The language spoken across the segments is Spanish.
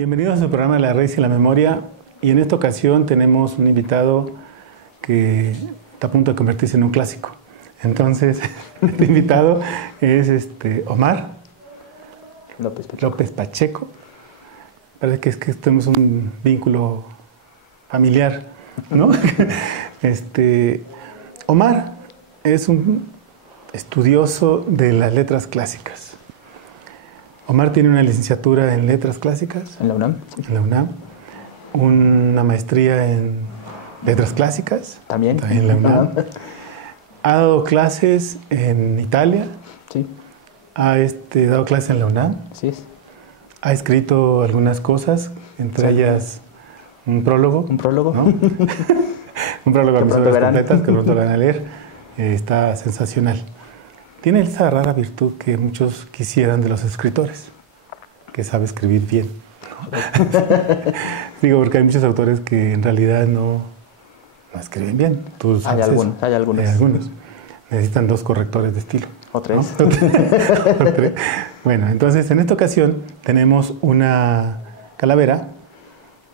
Bienvenidos a su programa La Raíz y la Memoria, y en esta ocasión tenemos un invitado que está a punto de convertirse en un clásico. Entonces, este invitado es Omar López Pacheco. Parece que tenemos un vínculo familiar, ¿no? Omar es un estudioso de las letras clásicas. Omar tiene una licenciatura en letras clásicas. En la UNAM. Sí. En la UNAM. Una maestría en letras clásicas. También en la UNAM. Ha dado clases en Italia. Sí. Ha dado clases en la UNAM. Así es. Ha escrito algunas cosas, entre ellas un prólogo. Un prólogo. ¿No? Un prólogo a mis obras completas, que pronto lo van a leer. Está sensacional. Tiene esa rara virtud que muchos quisieran de los escritores, que sabe escribir bien. Digo, porque hay muchos autores que en realidad no escriben bien. Hay algunos. Necesitan 2 correctores de estilo. O 3. ¿No? O 3. Bueno, entonces en esta ocasión tenemos una calavera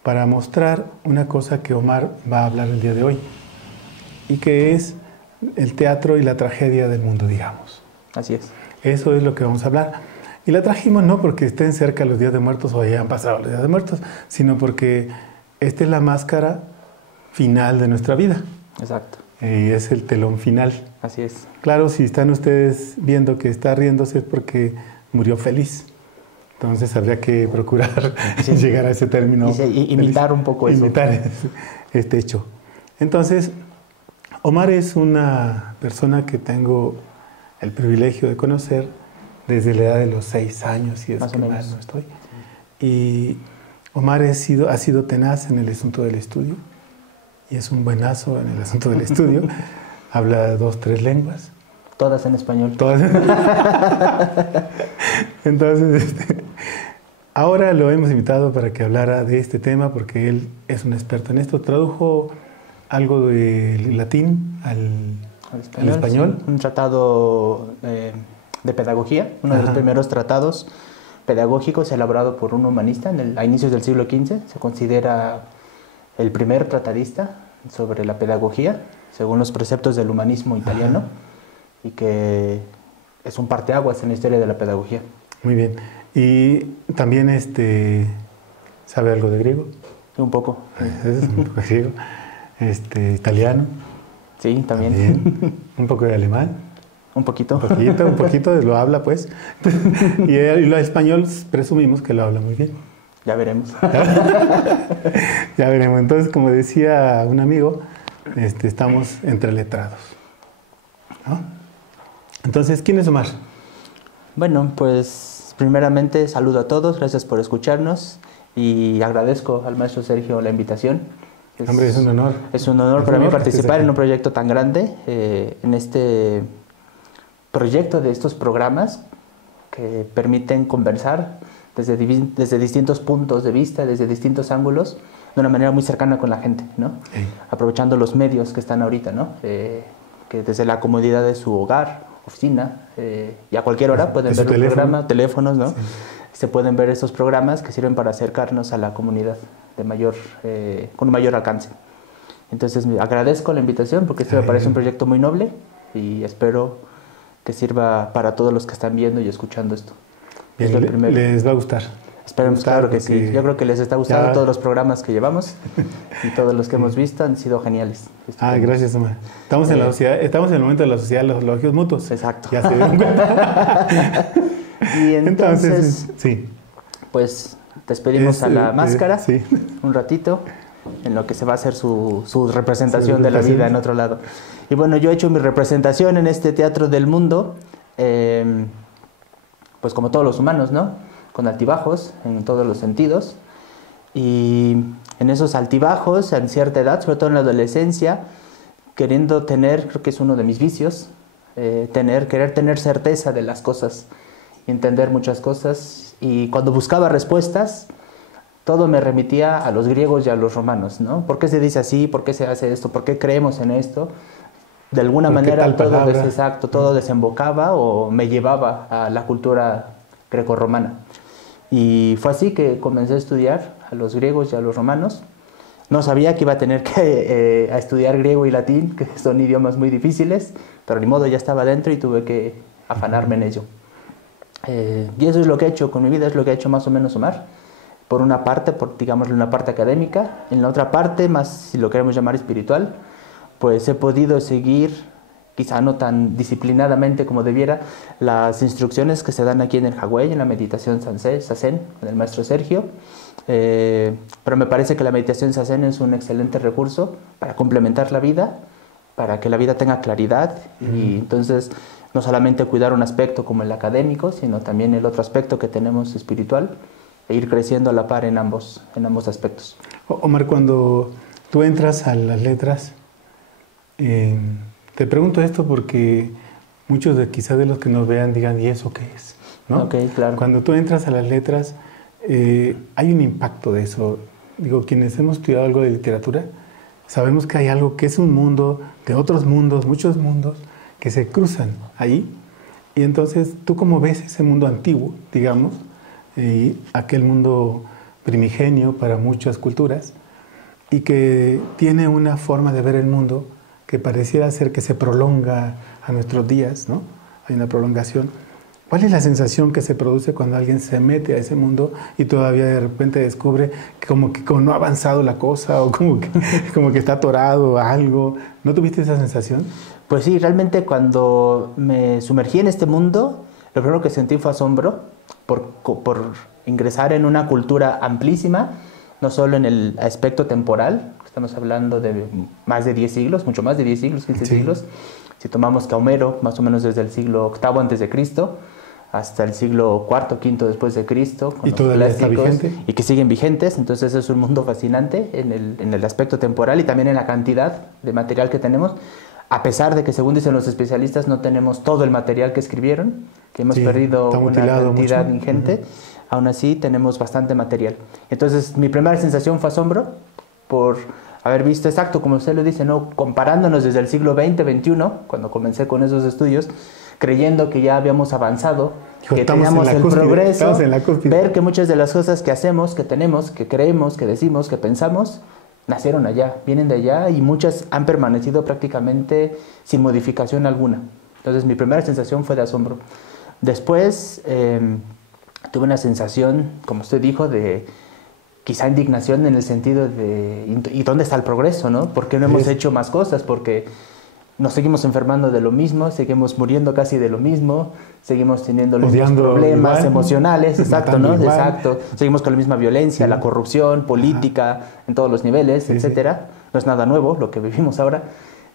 para mostrar una cosa que Omar va a hablar el día de hoy, y que es el teatro y la tragedia del mundo, digamos. Así es. Eso es lo que vamos a hablar. Y la trajimos no porque estén cerca los días de muertos o hayan pasado los días de muertos, sino porque esta es la máscara final de nuestra vida. Exacto. Y es el telón final. Así es. Claro, si están ustedes viendo que está riéndose es porque murió feliz. Entonces habría que procurar llegar a ese término. Y imitar un poco eso. Imitar este hecho. Entonces, Omar es una persona que tengo el privilegio de conocer desde la edad de los 6 años, si es más que o mal menos no estoy. Y Omar ha sido tenaz en el asunto del estudio, y es un buenazo en el asunto del estudio. Habla 2, 3 lenguas. Todas en español. Todas. Entonces, ahora lo hemos invitado para que hablara de este tema, porque él es un experto en esto. Tradujo algo del latín al español. Sí. Un tratado de pedagogía, uno de los primeros tratados pedagógicos elaborado por un humanista a inicios del siglo XV. Se considera el primer tratadista sobre la pedagogía, según los preceptos del humanismo italiano, y que es un parteaguas en la historia de la pedagogía. Muy bien. Y también ¿sabe algo de griego? Un poco. Es un poco griego. Italiano. Sí, también. Un poco de alemán. Un poquito. Un poquito lo habla, pues. Y lo español presumimos que lo habla muy bien. Ya veremos. Ya veremos. Entonces, como decía un amigo, estamos entre letrados, ¿no? Entonces, ¿quién es Omar? Bueno, pues primeramente saludo a todos, gracias por escucharnos, y agradezco al maestro Sergio la invitación. Hombre, es un honor. Es un honor para mí participar en un proyecto tan grande, en este proyecto de estos programas que permiten conversar desde distintos puntos de vista, desde distintos ángulos, de una manera muy cercana con la gente, ¿no? Aprovechando los medios que están ahorita, ¿no? Que desde la comodidad de su hogar, oficina, y a cualquier hora pueden ver el programa, teléfonos, ¿no? Sí. Se pueden ver estos programas que sirven para acercarnos a la comunidad con mayor alcance. Entonces, agradezco la invitación porque esto me parece un proyecto muy noble, y espero que sirva para todos los que están viendo y escuchando esto. Bien, les va a gustar. Esperemos, claro que sí. Yo creo que les está gustando todos los programas que llevamos, y todos los que hemos visto han sido geniales. Gracias, Omar. Estamos en la sociedad, estamos en el momento de la sociedad de los elogios mutuos. Exacto. Ya se dieron cuenta. Y entonces, sí. Pues despedimos a la máscara un ratito, en lo que se va a hacer su representación de la vida en otro lado. Y bueno, yo he hecho mi representación en este teatro del mundo, pues como todos los humanos, ¿no? Con altibajos en todos los sentidos. Y en esos altibajos, en cierta edad, sobre todo en la adolescencia, queriendo tener, creo que es uno de mis vicios, querer tener certeza de las cosas, entender muchas cosas. Y cuando buscaba respuestas, todo me remitía a los griegos y a los romanos, ¿no? ¿Por qué se dice así? ¿Por qué se hace esto? ¿Por qué creemos en esto? De alguna manera todo desembocaba o me llevaba a la cultura grecorromana. Y fue así que comencé a estudiar a los griegos y a los romanos. No sabía que iba a tener que a estudiar griego y latín, que son idiomas muy difíciles, pero ni modo, ya estaba dentro y tuve que afanarme en ello. Y eso es lo que he hecho con mi vida, es lo que ha hecho más o menos Omar. Por una parte, digámosle una parte académica, en la otra parte, más si lo queremos llamar espiritual, pues he podido seguir, quizá no tan disciplinadamente como debiera, las instrucciones que se dan aquí en el Hawái, en la meditación Zazen, con el maestro Sergio. Pero me parece que la meditación Zazen es un excelente recurso para complementar la vida, para que la vida tenga claridad y entonces no solamente cuidar un aspecto como el académico, sino también el otro aspecto que tenemos espiritual e ir creciendo a la par en ambos aspectos. Omar, cuando tú entras a las letras, te pregunto esto porque muchos quizás de los que nos vean digan, ¿y eso qué es? ¿No? Okay, claro. Cuando tú entras a las letras, hay un impacto de eso. Digo, quienes hemos estudiado algo de literatura, sabemos que hay algo que es un mundo de otros mundos, muchos mundos, que se cruzan ahí. Y entonces, ¿tú cómo ves ese mundo antiguo, digamos, aquel mundo primigenio para muchas culturas, y que tiene una forma de ver el mundo que pareciera ser que se prolonga a nuestros días, ¿no? Hay una prolongación. ¿Cuál es la sensación que se produce cuando alguien se mete a ese mundo y todavía de repente descubre que como no ha avanzado la cosa o como que está atorado a algo? ¿No tuviste esa sensación? Pues sí, realmente cuando me sumergí en este mundo, lo primero que sentí fue asombro por ingresar en una cultura amplísima, no solo en el aspecto temporal, estamos hablando de más de 10 siglos, mucho más de 10 siglos, 15 siglos. Si tomamos que a Homero, más o menos desde el siglo VIII antes de Cristo, hasta el siglo IV, V después de Cristo, con y todavía está vigente. Y que siguen vigentes, entonces es un mundo fascinante en el aspecto temporal y también en la cantidad de material que tenemos, a pesar de que, según dicen los especialistas, no tenemos todo el material que escribieron, que hemos perdido una cantidad ingente, aún así tenemos bastante material. Entonces mi primera sensación fue asombro por haber visto, exacto, como usted lo dice, ¿no? Comparándonos desde el siglo XX, XXI, cuando comencé con esos estudios, creyendo que ya habíamos avanzado, que teníamos el progreso, ver que muchas de las cosas que hacemos, que tenemos, que creemos, que decimos, que pensamos, nacieron allá, vienen de allá y muchas han permanecido prácticamente sin modificación alguna. Entonces mi primera sensación fue de asombro. Después tuve una sensación, como usted dijo, de quizá indignación en el sentido de ¿y dónde está el progreso, no? ¿Por qué no hemos hecho más cosas? Porque nos seguimos enfermando de lo mismo, seguimos muriendo casi de lo mismo, seguimos teniendo los mismos problemas emocionales, exacto, ¿no? Exacto. Seguimos con la misma violencia, la corrupción, política, en todos los niveles, etcétera. No es nada nuevo lo que vivimos ahora.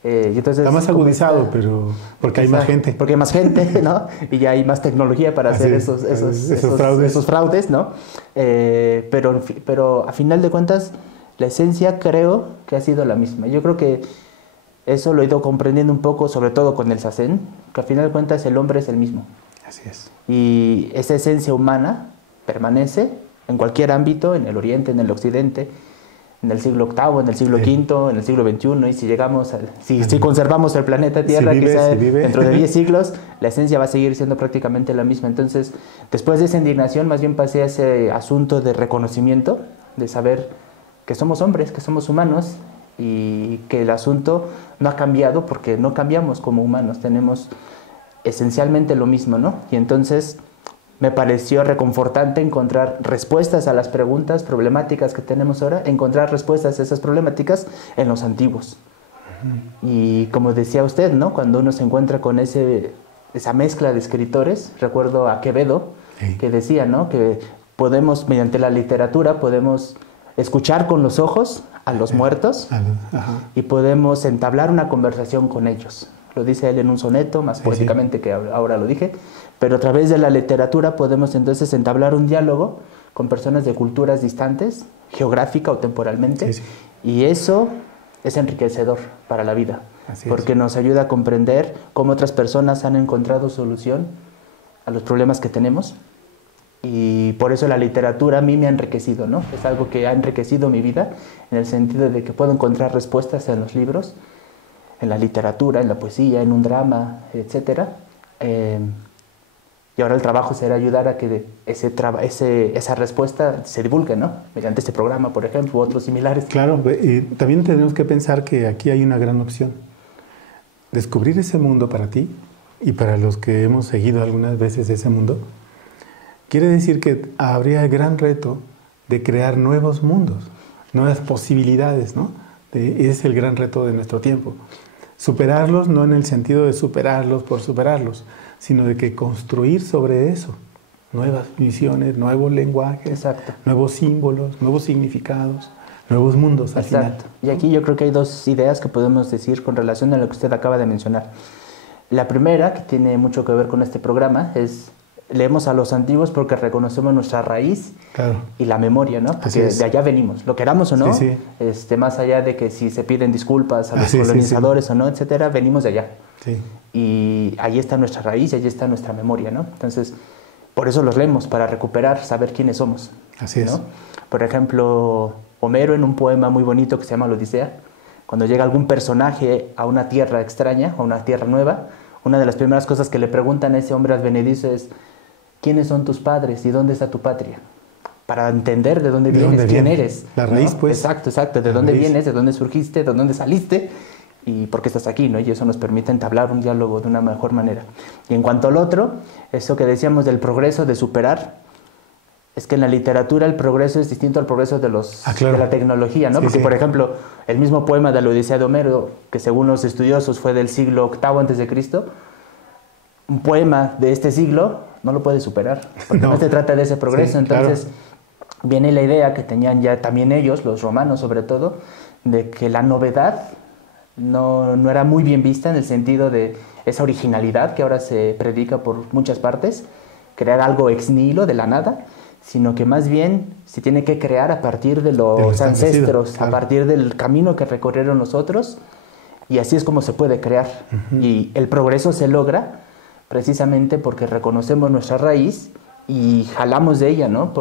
Y entonces, está más agudizado, pero porque hay más gente. Porque hay más gente, ¿no? Y ya hay más tecnología para hacer esos fraudes, ¿no? Pero a final de cuentas, la esencia creo que ha sido la misma. Yo creo que eso lo he ido comprendiendo un poco, sobre todo con el Zazen, que a final de cuentas el hombre es el mismo. Así es. Y esa esencia humana permanece en cualquier ámbito, en el Oriente, en el Occidente, en el siglo VIII, en el siglo V, en el siglo XXI, y si llegamos, si conservamos el planeta Tierra, quizá dentro de 10 siglos, la esencia va a seguir siendo prácticamente la misma. Entonces, después de esa indignación, más bien pasé a ese asunto de reconocimiento, de saber que somos hombres, que somos humanos, y que el asunto no ha cambiado porque no cambiamos como humanos, tenemos esencialmente lo mismo, ¿no? Y entonces me pareció reconfortante encontrar respuestas a las preguntas problemáticas que tenemos ahora, encontrar respuestas a esas problemáticas en los antiguos. Y como decía usted, ¿no? Cuando uno se encuentra con esa mezcla de escritores, recuerdo a Quevedo, que decía, ¿no? Que podemos, mediante la literatura, podemos escuchar con los ojos a los muertos y podemos entablar una conversación con ellos. Lo dice él en un soneto, más poéticamente que ahora lo dije, pero a través de la literatura podemos entonces entablar un diálogo con personas de culturas distantes, geográfica o temporalmente, y eso es enriquecedor para la vida, porque nos ayuda a comprender cómo otras personas han encontrado solución a los problemas que tenemos. Y por eso la literatura a mí me ha enriquecido, ¿no? Es algo que ha enriquecido mi vida en el sentido de que puedo encontrar respuestas en los libros, en la literatura, en la poesía, en un drama, etc. Y Y ahora el trabajo será ayudar a que esa respuesta se divulgue, ¿no? Mediante este programa, por ejemplo, u otros similares. Claro, y también tenemos que pensar que aquí hay una gran opción. Descubrir ese mundo para ti y para los que hemos seguido algunas veces ese mundo, quiere decir que habría el gran reto de crear nuevos mundos, nuevas posibilidades, ¿no? Es el gran reto de nuestro tiempo. Superarlos no en el sentido de superarlos por superarlos, sino de que construir sobre eso nuevas visiones, nuevos lenguajes, Exacto. nuevos símbolos, nuevos significados, nuevos mundos al final. Exacto. Y aquí yo creo que hay dos ideas que podemos decir con relación a lo que usted acaba de mencionar. La primera, que tiene mucho que ver con este programa, es leemos a los antiguos porque reconocemos nuestra raíz, claro, y la memoria, ¿no? Porque de allá venimos, lo queramos o no, sí, sí. Más allá de que si se piden disculpas a los colonizadores o no, etcétera, venimos de allá. Sí. Y ahí está nuestra raíz, ahí está nuestra memoria, ¿no? Entonces, por eso los leemos, para recuperar, saber quiénes somos. Así es. ¿No? Por ejemplo, Homero, en un poema muy bonito que se llama La Odisea, cuando llega algún personaje a una tierra extraña, a una tierra nueva, una de las primeras cosas que le preguntan a ese hombre advenedizo es: ¿quiénes son tus padres y dónde está tu patria? Para entender de dónde vienes, quién eres. La raíz, ¿no? pues. Exacto, exacto. De dónde vienes, de dónde surgiste, de dónde saliste y por qué estás aquí, ¿no? Y eso nos permite entablar un diálogo de una mejor manera. Y en cuanto al otro, eso que decíamos del progreso, de superar, es que en la literatura el progreso es distinto al progreso de la tecnología, ¿no? Sí, porque, sí. por ejemplo, el mismo poema de la Odisea de Homero, que según los estudiosos fue del siglo VIII a.C., un poema de este siglo no lo puede superar, porque no se trata de ese progreso. Entonces, viene la idea que tenían ya también ellos, los romanos sobre todo, de que la novedad no era muy bien vista, en el sentido de esa originalidad que ahora se predica por muchas partes, crear algo ex nihilo, de la nada, sino que más bien se tiene que crear a partir de los ancestros, claro, a partir del camino que recorrieron los otros, y así es como se puede crear. Y el progreso se logra precisamente porque reconocemos nuestra raíz y jalamos de ella, ¿no?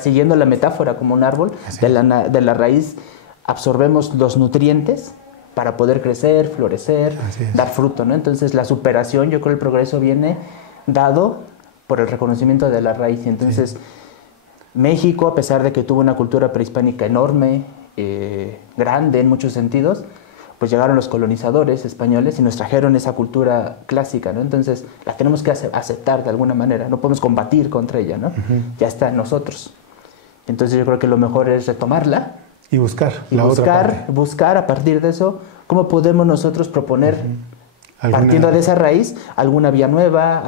Siguiendo la metáfora como un árbol, de la raíz absorbemos los nutrientes para poder crecer, florecer, dar fruto, ¿no? Entonces la superación, yo creo el progreso viene dado por el reconocimiento de la raíz. Entonces México, a pesar de que tuvo una cultura prehispánica enorme, grande en muchos sentidos, pues llegaron los colonizadores españoles y nos trajeron esa cultura clásica, ¿no? Entonces la tenemos que aceptar de alguna manera, no podemos combatir contra ella, ¿no? Ya está en nosotros. Entonces yo creo que lo mejor es retomarla y buscar buscar a partir de eso cómo podemos nosotros proponer, partiendo de esa raíz, alguna vía nueva,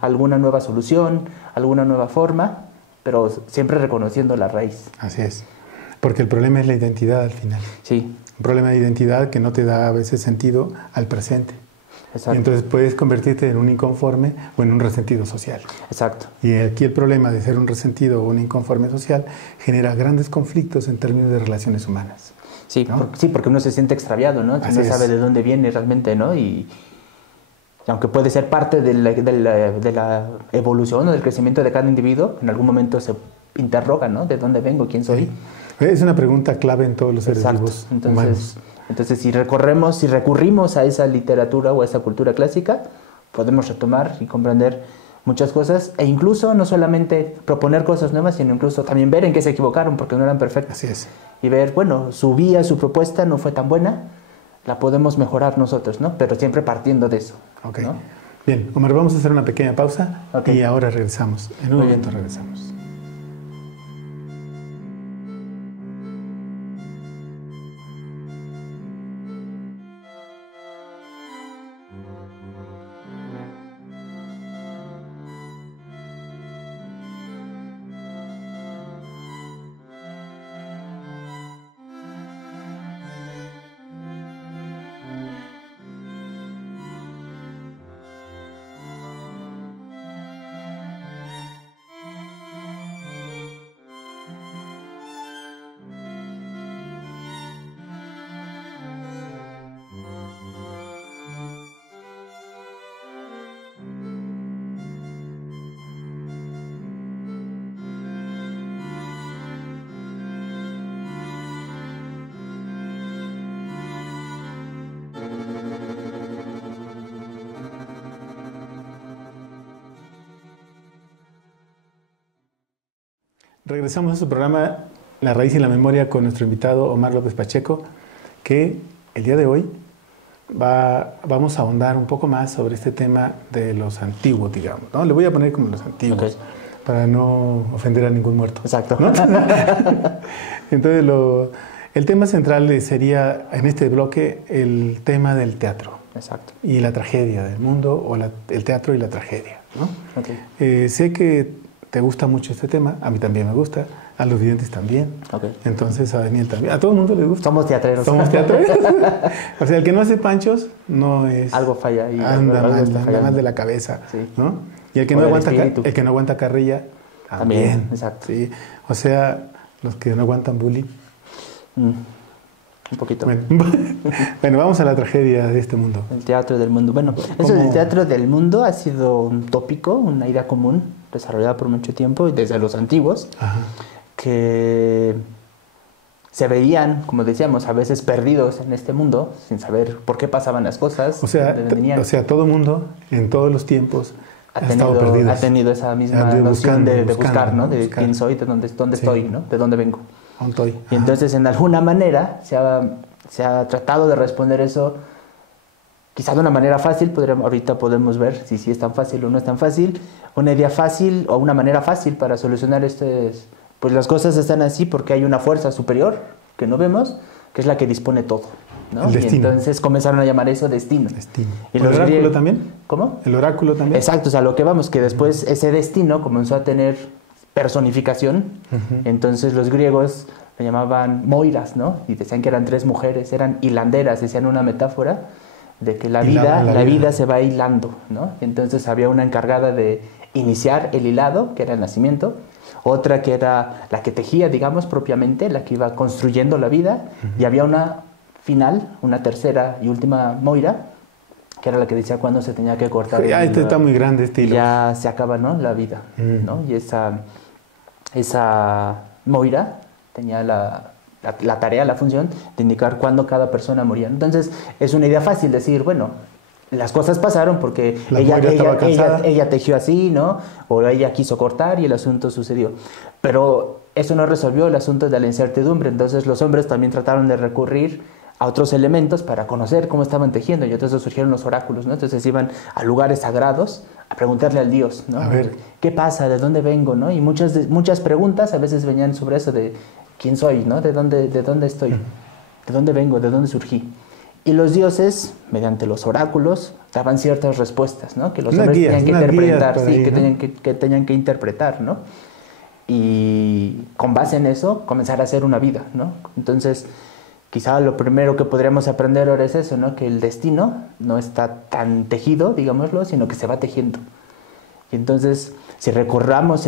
alguna nueva solución, alguna nueva forma, pero siempre reconociendo la raíz. Así es, porque el problema es la identidad al final. Sí. Un problema de identidad que no te da a veces sentido al presente. Exacto. Y entonces puedes convertirte en un inconforme o en un resentido social. Exacto. Y aquí el problema de ser un resentido o un inconforme social genera grandes conflictos en términos de relaciones humanas. Sí, ¿no? Porque uno se siente extraviado, ¿no? Si no sabe de dónde viene realmente, ¿no? Y aunque puede ser parte de la evolución o del crecimiento de cada individuo, en algún momento se interroga, ¿no? ¿De dónde vengo? ¿Quién soy? Sí. Es una pregunta clave en todos los seres vivos humanos. Entonces, si recurrimos a esa literatura o a esa cultura clásica, podemos retomar y comprender muchas cosas, e incluso no solamente proponer cosas nuevas, sino incluso también ver en qué se equivocaron, porque no eran perfectas. Así es. Y ver, bueno, su vía, su propuesta no fue tan buena, la podemos mejorar nosotros, ¿no? Pero siempre partiendo de eso. Ok. ¿No? Bien, Omar, vamos a hacer una pequeña pausa y ahora regresamos. En un momento regresamos. Regresamos a su programa La Raíz y la Memoria con nuestro invitado Omar López Pacheco, que el día de hoy vamos a ahondar un poco más sobre este tema de los antiguos, digamos, ¿no? Le voy a poner como los antiguos, okay, para no ofender a ningún muerto. Exacto. ¿No? Entonces, el tema central sería en este bloque el tema del teatro. Exacto. Y la tragedia del mundo, o el teatro y la tragedia, ¿no? Okay. Sé que te gusta mucho este tema, a mí también me gusta, a los videntes también, okay, entonces a Daniel también, a todo el mundo le gusta. Somos teatreros. Somos teatreros. O sea, el que no hace panchos no es... Algo falla ahí. Anda mal de la cabeza, sí, ¿no? Y el que no aguanta carrilla, también. Exacto. Sí. O sea, los que no aguantan bullying. Un poquito. Bueno, vamos a la tragedia de este mundo. El teatro del mundo. Bueno, eso del teatro del mundo ha sido un tópico, una idea común, desarrollada por mucho tiempo y desde los antiguos, ajá, que se veían, como decíamos, a veces perdidos en este mundo, sin saber por qué pasaban las cosas. O sea, todo mundo, en todos los tiempos, ha tenido esa misma noción de buscar, ¿no? De quién soy, de dónde estoy, ¿no? De dónde vengo. Y entonces, en alguna manera, se ha tratado de responder eso, quizá de una manera fácil. Ahorita podemos ver si es tan fácil o no es tan fácil. Una idea fácil o una manera fácil para solucionar esto es, pues las cosas están así porque hay una fuerza superior que no vemos, que es la que dispone todo, ¿no? Y entonces comenzaron a llamar eso destino. ¿Y el oráculo también? ¿Cómo? ¿El oráculo también? Exacto, o sea, lo que vamos, que después ese destino comenzó a tener personificación. Entonces los griegos lo llamaban moiras, ¿no? Y decían que eran 3 mujeres, eran hilanderas, decían una metáfora de que la vida se va hilando, ¿no? Entonces había una encargada de iniciar el hilado, que era el nacimiento, otra que era la que tejía, digamos, propiamente, la que iba construyendo la vida, y había una final, una tercera y última moira, que era la que decía cuándo se tenía que cortar. Está muy grande este hilo. Ya se acaba, ¿no? La vida, ¿no? Y esa moira tenía la tarea, la función de indicar cuándo cada persona moría. Entonces, es una idea fácil decir, bueno, las cosas pasaron porque ella tejió así, ¿no? O ella quiso cortar y el asunto sucedió. Pero eso no resolvió el asunto de la incertidumbre. Entonces, los hombres también trataron de recurrir a otros elementos para conocer cómo estaban tejiendo, y entonces surgieron los oráculos, ¿no? Entonces iban a lugares sagrados a preguntarle al Dios, ¿no? A ver, ¿qué pasa? ¿De dónde vengo? ¿No? Y muchas preguntas a veces venían sobre eso de quién soy, ¿no? ¿De dónde estoy? ¿De dónde vengo? ¿De dónde surgí? Y los dioses, mediante los oráculos, daban ciertas respuestas, ¿no? Que los hombres tenían que interpretar, que tenían que interpretar, ¿no? Y con base en eso, comenzar a hacer una vida, ¿no? Entonces, quizá lo primero que podríamos aprender ahora es eso, ¿no? Que el destino no está tan tejido, digámoslo, sino que se va tejiendo. Y entonces, si recordamos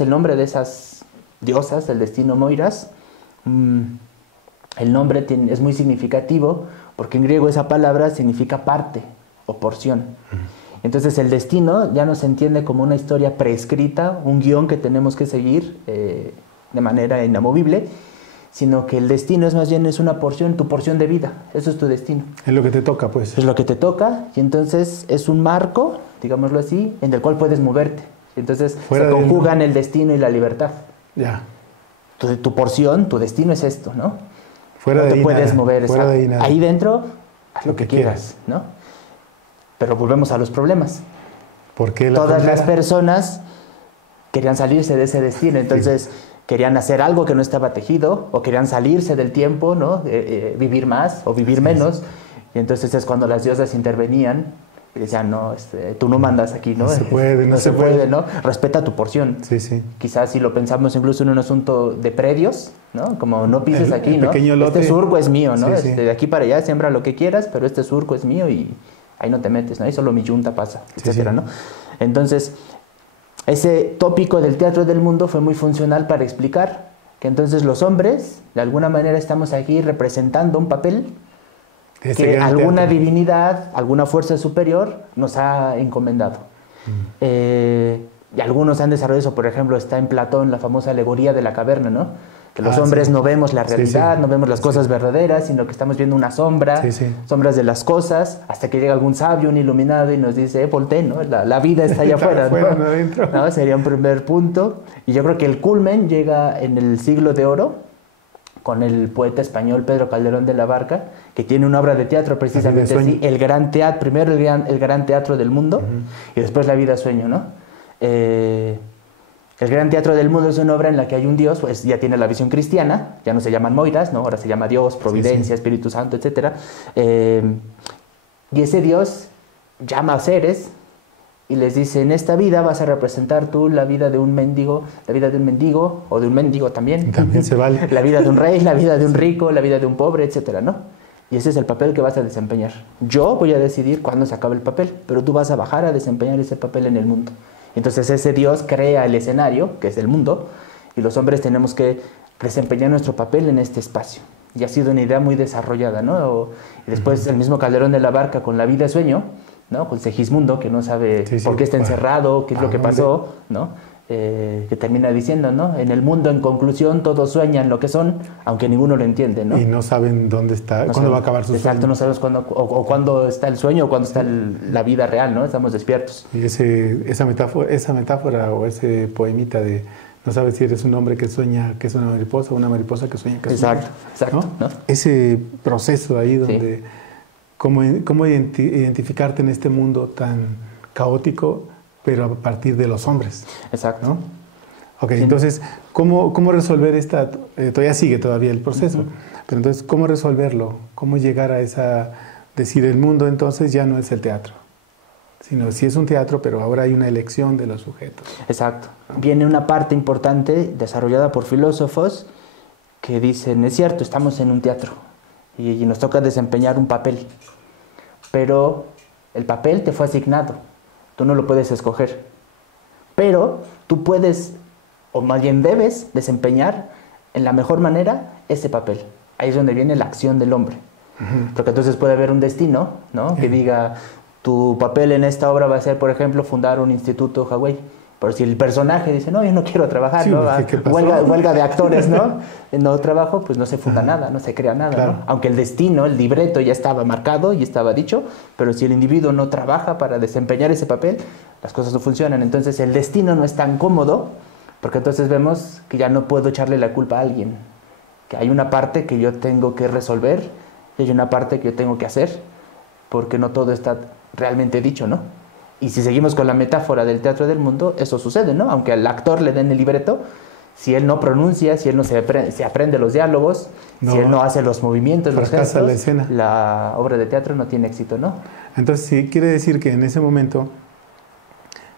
el nombre de esas diosas del destino moiras, el nombre es muy significativo, porque en griego esa palabra significa parte o porción. Entonces el destino ya no se entiende como una historia preescrita, un guión que tenemos que seguir de manera inamovible, sino que el destino más bien una porción, tu porción de vida. Eso es tu destino. Es lo que te toca, pues. Es lo que te toca, y entonces es un marco, digámoslo así, en el cual puedes moverte. Entonces se conjugan el destino y la libertad. Ya. Tu porción, tu destino es esto, ¿no? Fuera no de te puedes mover. Fuera de ahí nada. Ahí dentro, haz lo que quieras, ¿no? Pero volvemos a los problemas. ¿Por qué todas las personas querían salirse de ese destino? Entonces querían hacer algo que no estaba tejido, o querían salirse del tiempo, ¿no? Vivir más o vivir menos. Y entonces es cuando las diosas intervenían y decían, no, tú no mandas aquí, ¿no? No se puede, no se puede, ¿no? Respeta tu porción. Sí. Quizás si lo pensamos incluso en un asunto de predios, ¿no? Como no pises aquí, el ¿no? Lote. Este surco es mío, ¿no? Sí. De aquí para allá siembra lo que quieras, pero este surco es mío y ahí no te metes, ¿no? Ahí solo mi yunta pasa, etcétera, ¿no? Entonces, ese tópico del teatro del mundo fue muy funcional para explicar que entonces los hombres, de alguna manera, estamos aquí representando un papel que alguna divinidad, alguna fuerza superior nos ha encomendado. Y algunos han desarrollado eso. Por ejemplo, está en Platón la famosa alegoría de la caverna, ¿no? Que los hombres no vemos la realidad, no vemos las cosas verdaderas, sino que estamos viendo una sombra, sombras de las cosas, hasta que llega algún sabio, un iluminado y nos dice, volteen, ¿no? La vida está allá afuera, no adentro. ¿No? Sería un primer punto. Y yo creo que el culmen llega en el Siglo de Oro, con el poeta español Pedro Calderón de la Barca, que tiene una obra de teatro precisamente así, el gran teatro, primero el gran teatro del mundo, y después La vida sueño, ¿no? El gran teatro del mundo es una obra en la que hay un Dios, pues ya tiene la visión cristiana, ya no se llaman moiras, ¿no? Ahora se llama Dios, Providencia, Espíritu Santo, etc. Y ese Dios llama a seres y les dice, en esta vida vas a representar tú la vida de un mendigo, o de un mendigo también. También se vale. La vida de un rey, la vida de un rico, la vida de un pobre, etc., ¿no? Y ese es el papel que vas a desempeñar. Yo voy a decidir cuándo se acaba el papel, pero tú vas a bajar a desempeñar ese papel en el mundo. Entonces ese Dios crea el escenario, que es el mundo, y los hombres tenemos que desempeñar nuestro papel en este espacio. Y ha sido una idea muy desarrollada, ¿no? Y después el mismo Calderón de la Barca con La vida sueño, ¿no? Con Segismundo, que no sabe por qué está encerrado, qué es lo que pasó, ¿no? Que termina diciendo, ¿no? En el mundo, en conclusión, todos sueñan lo que son, aunque ninguno lo entiende, ¿no? Y no saben dónde está, cuándo va a acabar su sueño. Exacto, no sabemos cuándo, o cuándo está el sueño, o cuándo está la vida real, ¿no? Estamos despiertos. Y esa metáfora o ese poemita de no sabes si eres un hombre que sueña que es una mariposa o una mariposa que sueña que es un hombre. Exacto, ¿no? Ese proceso ahí donde cómo identificarte en este mundo tan caótico, pero a partir de los hombres. Exacto. ¿No? Ok, entonces, ¿cómo resolver esta? Todavía el proceso, pero entonces, ¿cómo resolverlo? ¿Cómo llegar a decir, el mundo entonces ya no es el teatro? Sino sí es un teatro, pero ahora hay una elección de los sujetos. Exacto. Viene una parte importante desarrollada por filósofos que dicen, es cierto, estamos en un teatro y nos toca desempeñar un papel, pero el papel te fue asignado. Tú no lo puedes escoger, pero tú puedes, o más bien debes, desempeñar en la mejor manera ese papel. Ahí es donde viene la acción del hombre. Porque entonces puede haber un destino, ¿no? Que diga, tu papel en esta obra va a ser, por ejemplo, fundar un instituto Hawái. Pero si el personaje dice, no, yo no quiero trabajar, ¿no? Huelga de actores, ¿no? No trabajo, pues no se funda nada, no se crea nada, claro. ¿No? Aunque el destino, el libreto ya estaba marcado y estaba dicho, pero si el individuo no trabaja para desempeñar ese papel, las cosas no funcionan. Entonces el destino no es tan cómodo, porque entonces vemos que ya no puedo echarle la culpa a alguien. Que hay una parte que yo tengo que resolver y hay una parte que yo tengo que hacer, porque no todo está realmente dicho, ¿no? Y si seguimos con la metáfora del teatro del mundo, eso sucede, ¿no? Aunque al actor le den el libreto, si él no pronuncia, si él no se aprende los diálogos, si él no hace los movimientos, los gestos, la escena, la obra de teatro no tiene éxito, ¿no? Entonces sí quiere decir que en ese momento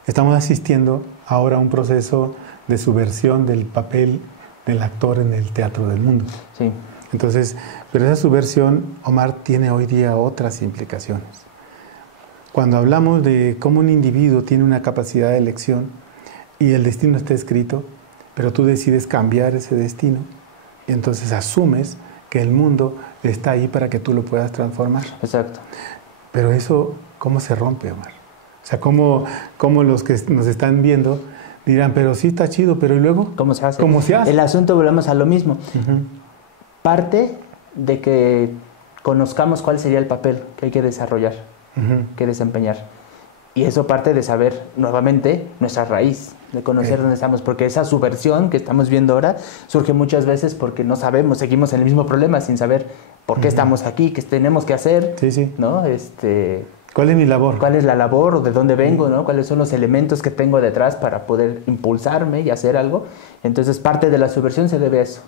estamos asistiendo ahora a un proceso de subversión del papel del actor en el teatro del mundo. Sí. Entonces, pero esa subversión, Omar, tiene hoy día otras implicaciones. Cuando hablamos de cómo un individuo tiene una capacidad de elección y el destino está escrito, pero tú decides cambiar ese destino, y entonces asumes que el mundo está ahí para que tú lo puedas transformar. Exacto. Pero eso, ¿cómo se rompe, Omar? O sea, ¿cómo los que nos están viendo dirán, pero sí está chido, pero ¿y luego? ¿Cómo se hace? ¿Cómo se hace? El asunto, volvemos a lo mismo. Parte de que conozcamos cuál sería el papel que hay que desarrollar, que desempeñar. Y eso parte de saber nuevamente nuestra raíz, de conocer dónde estamos, porque esa subversión que estamos viendo ahora surge muchas veces porque no sabemos, seguimos en el mismo problema sin saber por qué estamos aquí, qué tenemos que hacer, ¿no? ¿Cuál es mi labor? ¿Cuál es la labor o de dónde vengo, ¿no? ¿Cuáles son los elementos que tengo detrás para poder impulsarme y hacer algo? Entonces parte de la subversión se debe a eso,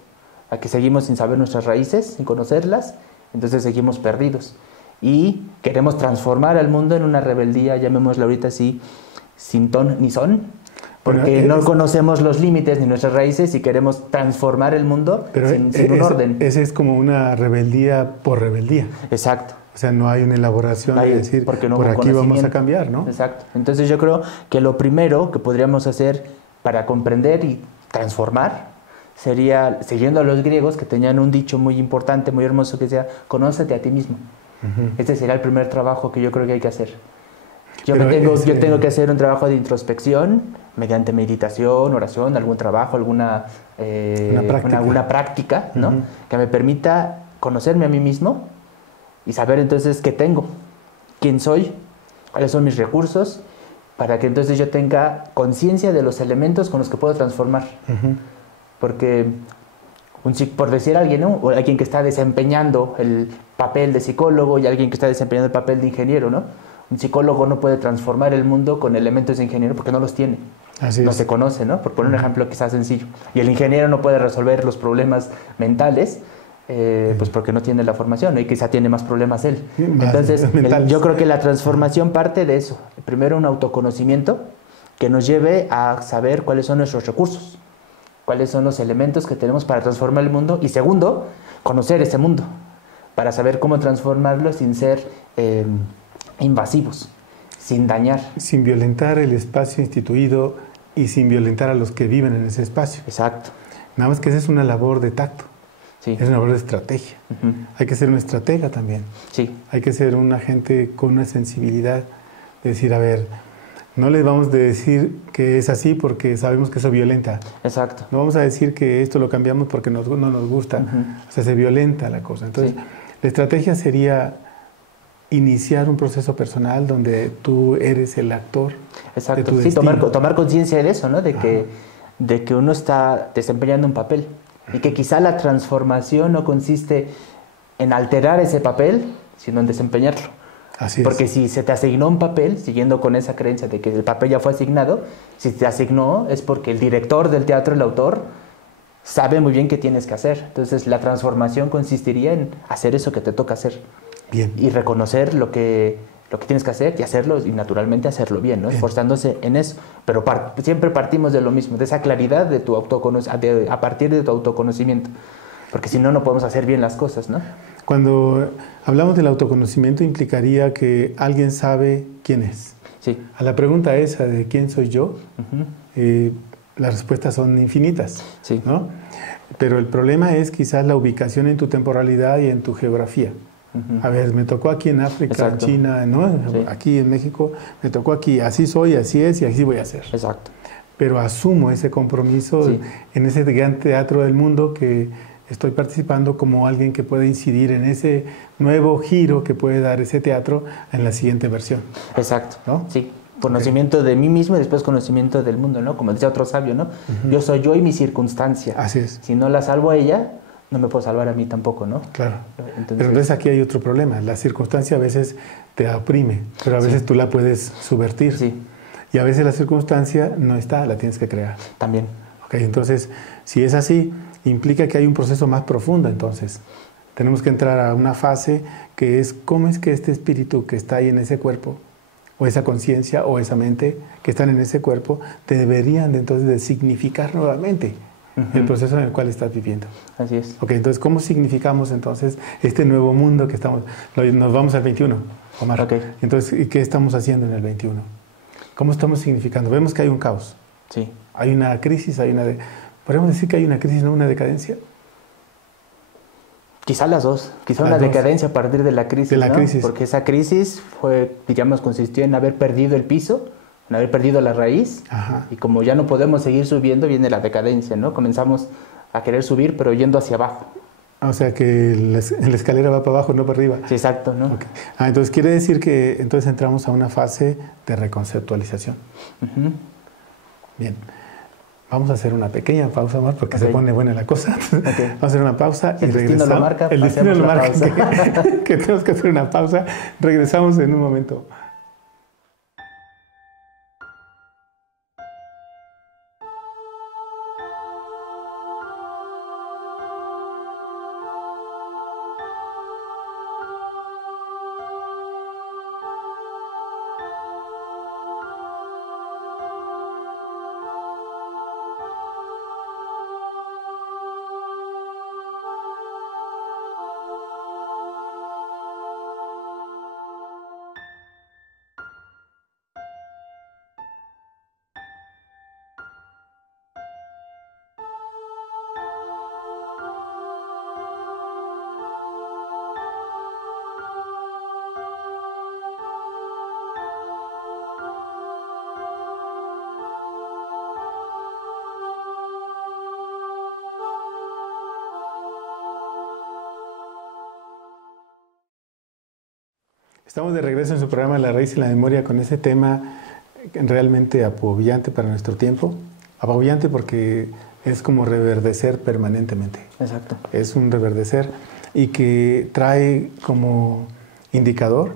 a que seguimos sin saber nuestras raíces, sin conocerlas, entonces seguimos perdidos. Y queremos transformar al mundo en una rebeldía, llamémosla ahorita así, sin ton ni son, porque no conocemos los límites ni nuestras raíces y queremos transformar el mundo sin un orden. Ese es como una rebeldía por rebeldía. Exacto. O sea, no hay una elaboración de decir, por aquí vamos a cambiar, ¿no? Exacto. Entonces yo creo que lo primero que podríamos hacer para comprender y transformar sería, siguiendo a los griegos que tenían un dicho muy importante, muy hermoso, que decía, conócete a ti mismo. Este sería el primer trabajo que yo creo que hay que hacer. Yo tengo que hacer un trabajo de introspección, mediante meditación, oración, algún trabajo, alguna práctica, ¿no? Que me permita conocerme a mí mismo y saber entonces qué tengo, quién soy, cuáles son mis recursos, para que entonces yo tenga conciencia de los elementos con los que puedo transformar. Porque, por decir alguien, ¿no? O alguien que está desempeñando el papel de psicólogo y alguien que está desempeñando el papel de ingeniero, ¿no? Un psicólogo no puede transformar el mundo con elementos de ingeniero porque no los tiene. No se conoce, ¿no? Por poner un ejemplo quizás sencillo. Y el ingeniero no puede resolver los problemas mentales pues porque no tiene la formación, ¿no? Y quizá tiene más problemas él. Entonces, yo creo que la transformación parte de eso. Primero, un autoconocimiento que nos lleve a saber cuáles son nuestros recursos, cuáles son los elementos que tenemos para transformar el mundo. Y segundo, conocer ese mundo para saber cómo transformarlo sin ser invasivos, sin dañar. Sin violentar el espacio instituido y sin violentar a los que viven en ese espacio. Exacto. Nada más que esa es una labor de tacto. Sí. Es una labor de estrategia. Hay que ser un estratega también. Sí. Hay que ser una gente con una sensibilidad de decir, a ver, no les vamos a decir que es así porque sabemos que eso violenta. Exacto. No vamos a decir que esto lo cambiamos porque no nos gusta. O sea, se violenta la cosa. Entonces, la estrategia sería iniciar un proceso personal donde tú eres el actor. Exacto. De tu sí, destino. tomar conciencia de eso, ¿no? De que uno está desempeñando un papel. Y que quizá la transformación no consiste en alterar ese papel, sino en desempeñarlo. Así es. Porque si se te asignó un papel, siguiendo con esa creencia de que el papel ya fue asignado, si te asignó es porque el director del teatro, el autor, sabe muy bien qué tienes que hacer. Entonces la transformación consistiría en hacer eso que te toca hacer. Bien. Y reconocer lo que tienes que hacer y hacerlo, y naturalmente hacerlo bien, ¿no? Bien. Esforzándose en eso. Pero siempre partimos de lo mismo, de esa claridad de a partir de tu autoconocimiento. Porque si no, no podemos hacer bien las cosas, ¿no? Cuando hablamos del autoconocimiento implicaría que alguien sabe quién es. Sí. A la pregunta esa de quién soy yo, las respuestas son infinitas, Sí. ¿no? Pero el problema es quizás la ubicación en tu temporalidad y en tu geografía. A ver, me tocó aquí en África, Exacto. en China, ¿no? Sí. Aquí en México, me tocó aquí, así soy, así es y así voy a ser. Exacto. Pero asumo ese compromiso en ese gran teatro del mundo que estoy participando como alguien que puede incidir en ese nuevo giro que puede dar ese teatro en la siguiente versión. Exacto. ¿No? Sí. Conocimiento de mí mismo y después conocimiento del mundo, ¿no? Como decía otro sabio, ¿no? Yo soy yo y mi circunstancia. Así es. Si no la salvo a ella, no me puedo salvar a mí tampoco, ¿no? Claro. Pero entonces aquí hay otro problema. La circunstancia a veces te oprime, pero a veces tú la puedes subvertir. Sí. Y a veces la circunstancia no está, la tienes que crear. También. Okay, entonces, si es así, implica que hay un proceso más profundo. Entonces, tenemos que entrar a una fase que es cómo es que este espíritu que está ahí en ese cuerpo, o esa conciencia, o esa mente que están en ese cuerpo, deberían entonces de significar nuevamente el proceso en el cual estás viviendo. Así es. Ok, entonces, ¿cómo significamos entonces este nuevo mundo que estamos? Nos vamos al 21, Omar. Okay. Entonces, ¿y qué estamos haciendo en el 21? ¿Cómo estamos significando? Vemos que hay un caos. Sí. Hay una crisis, podríamos decir que hay una crisis, no una decadencia. Quizá las dos. Quizá Las una dos. decadencia a partir de la crisis, De la ¿no? crisis. Porque esa crisis consistió en haber perdido el piso, en haber perdido la raíz. Ajá. Y como ya no podemos seguir subiendo, viene la decadencia, ¿no? Comenzamos a querer subir, pero yendo hacia abajo. O sea que la escalera va para abajo, no para arriba. Sí, exacto, ¿no? Okay. Entonces quiere decir que entonces entramos a una fase de reconceptualización. Bien. Vamos a hacer una pequeña pausa, Omar, porque se pone buena la cosa. Vamos a hacer una pausa y regresamos. Destino lo marca, el destino lo marca pausa. que tenemos que hacer una pausa. Regresamos en un momento. Estamos de regreso en su programa La Raíz y la Memoria con ese tema realmente apabullante para nuestro tiempo. Apabullante porque es como reverdecer permanentemente. Exacto. Es un reverdecer y que trae como indicador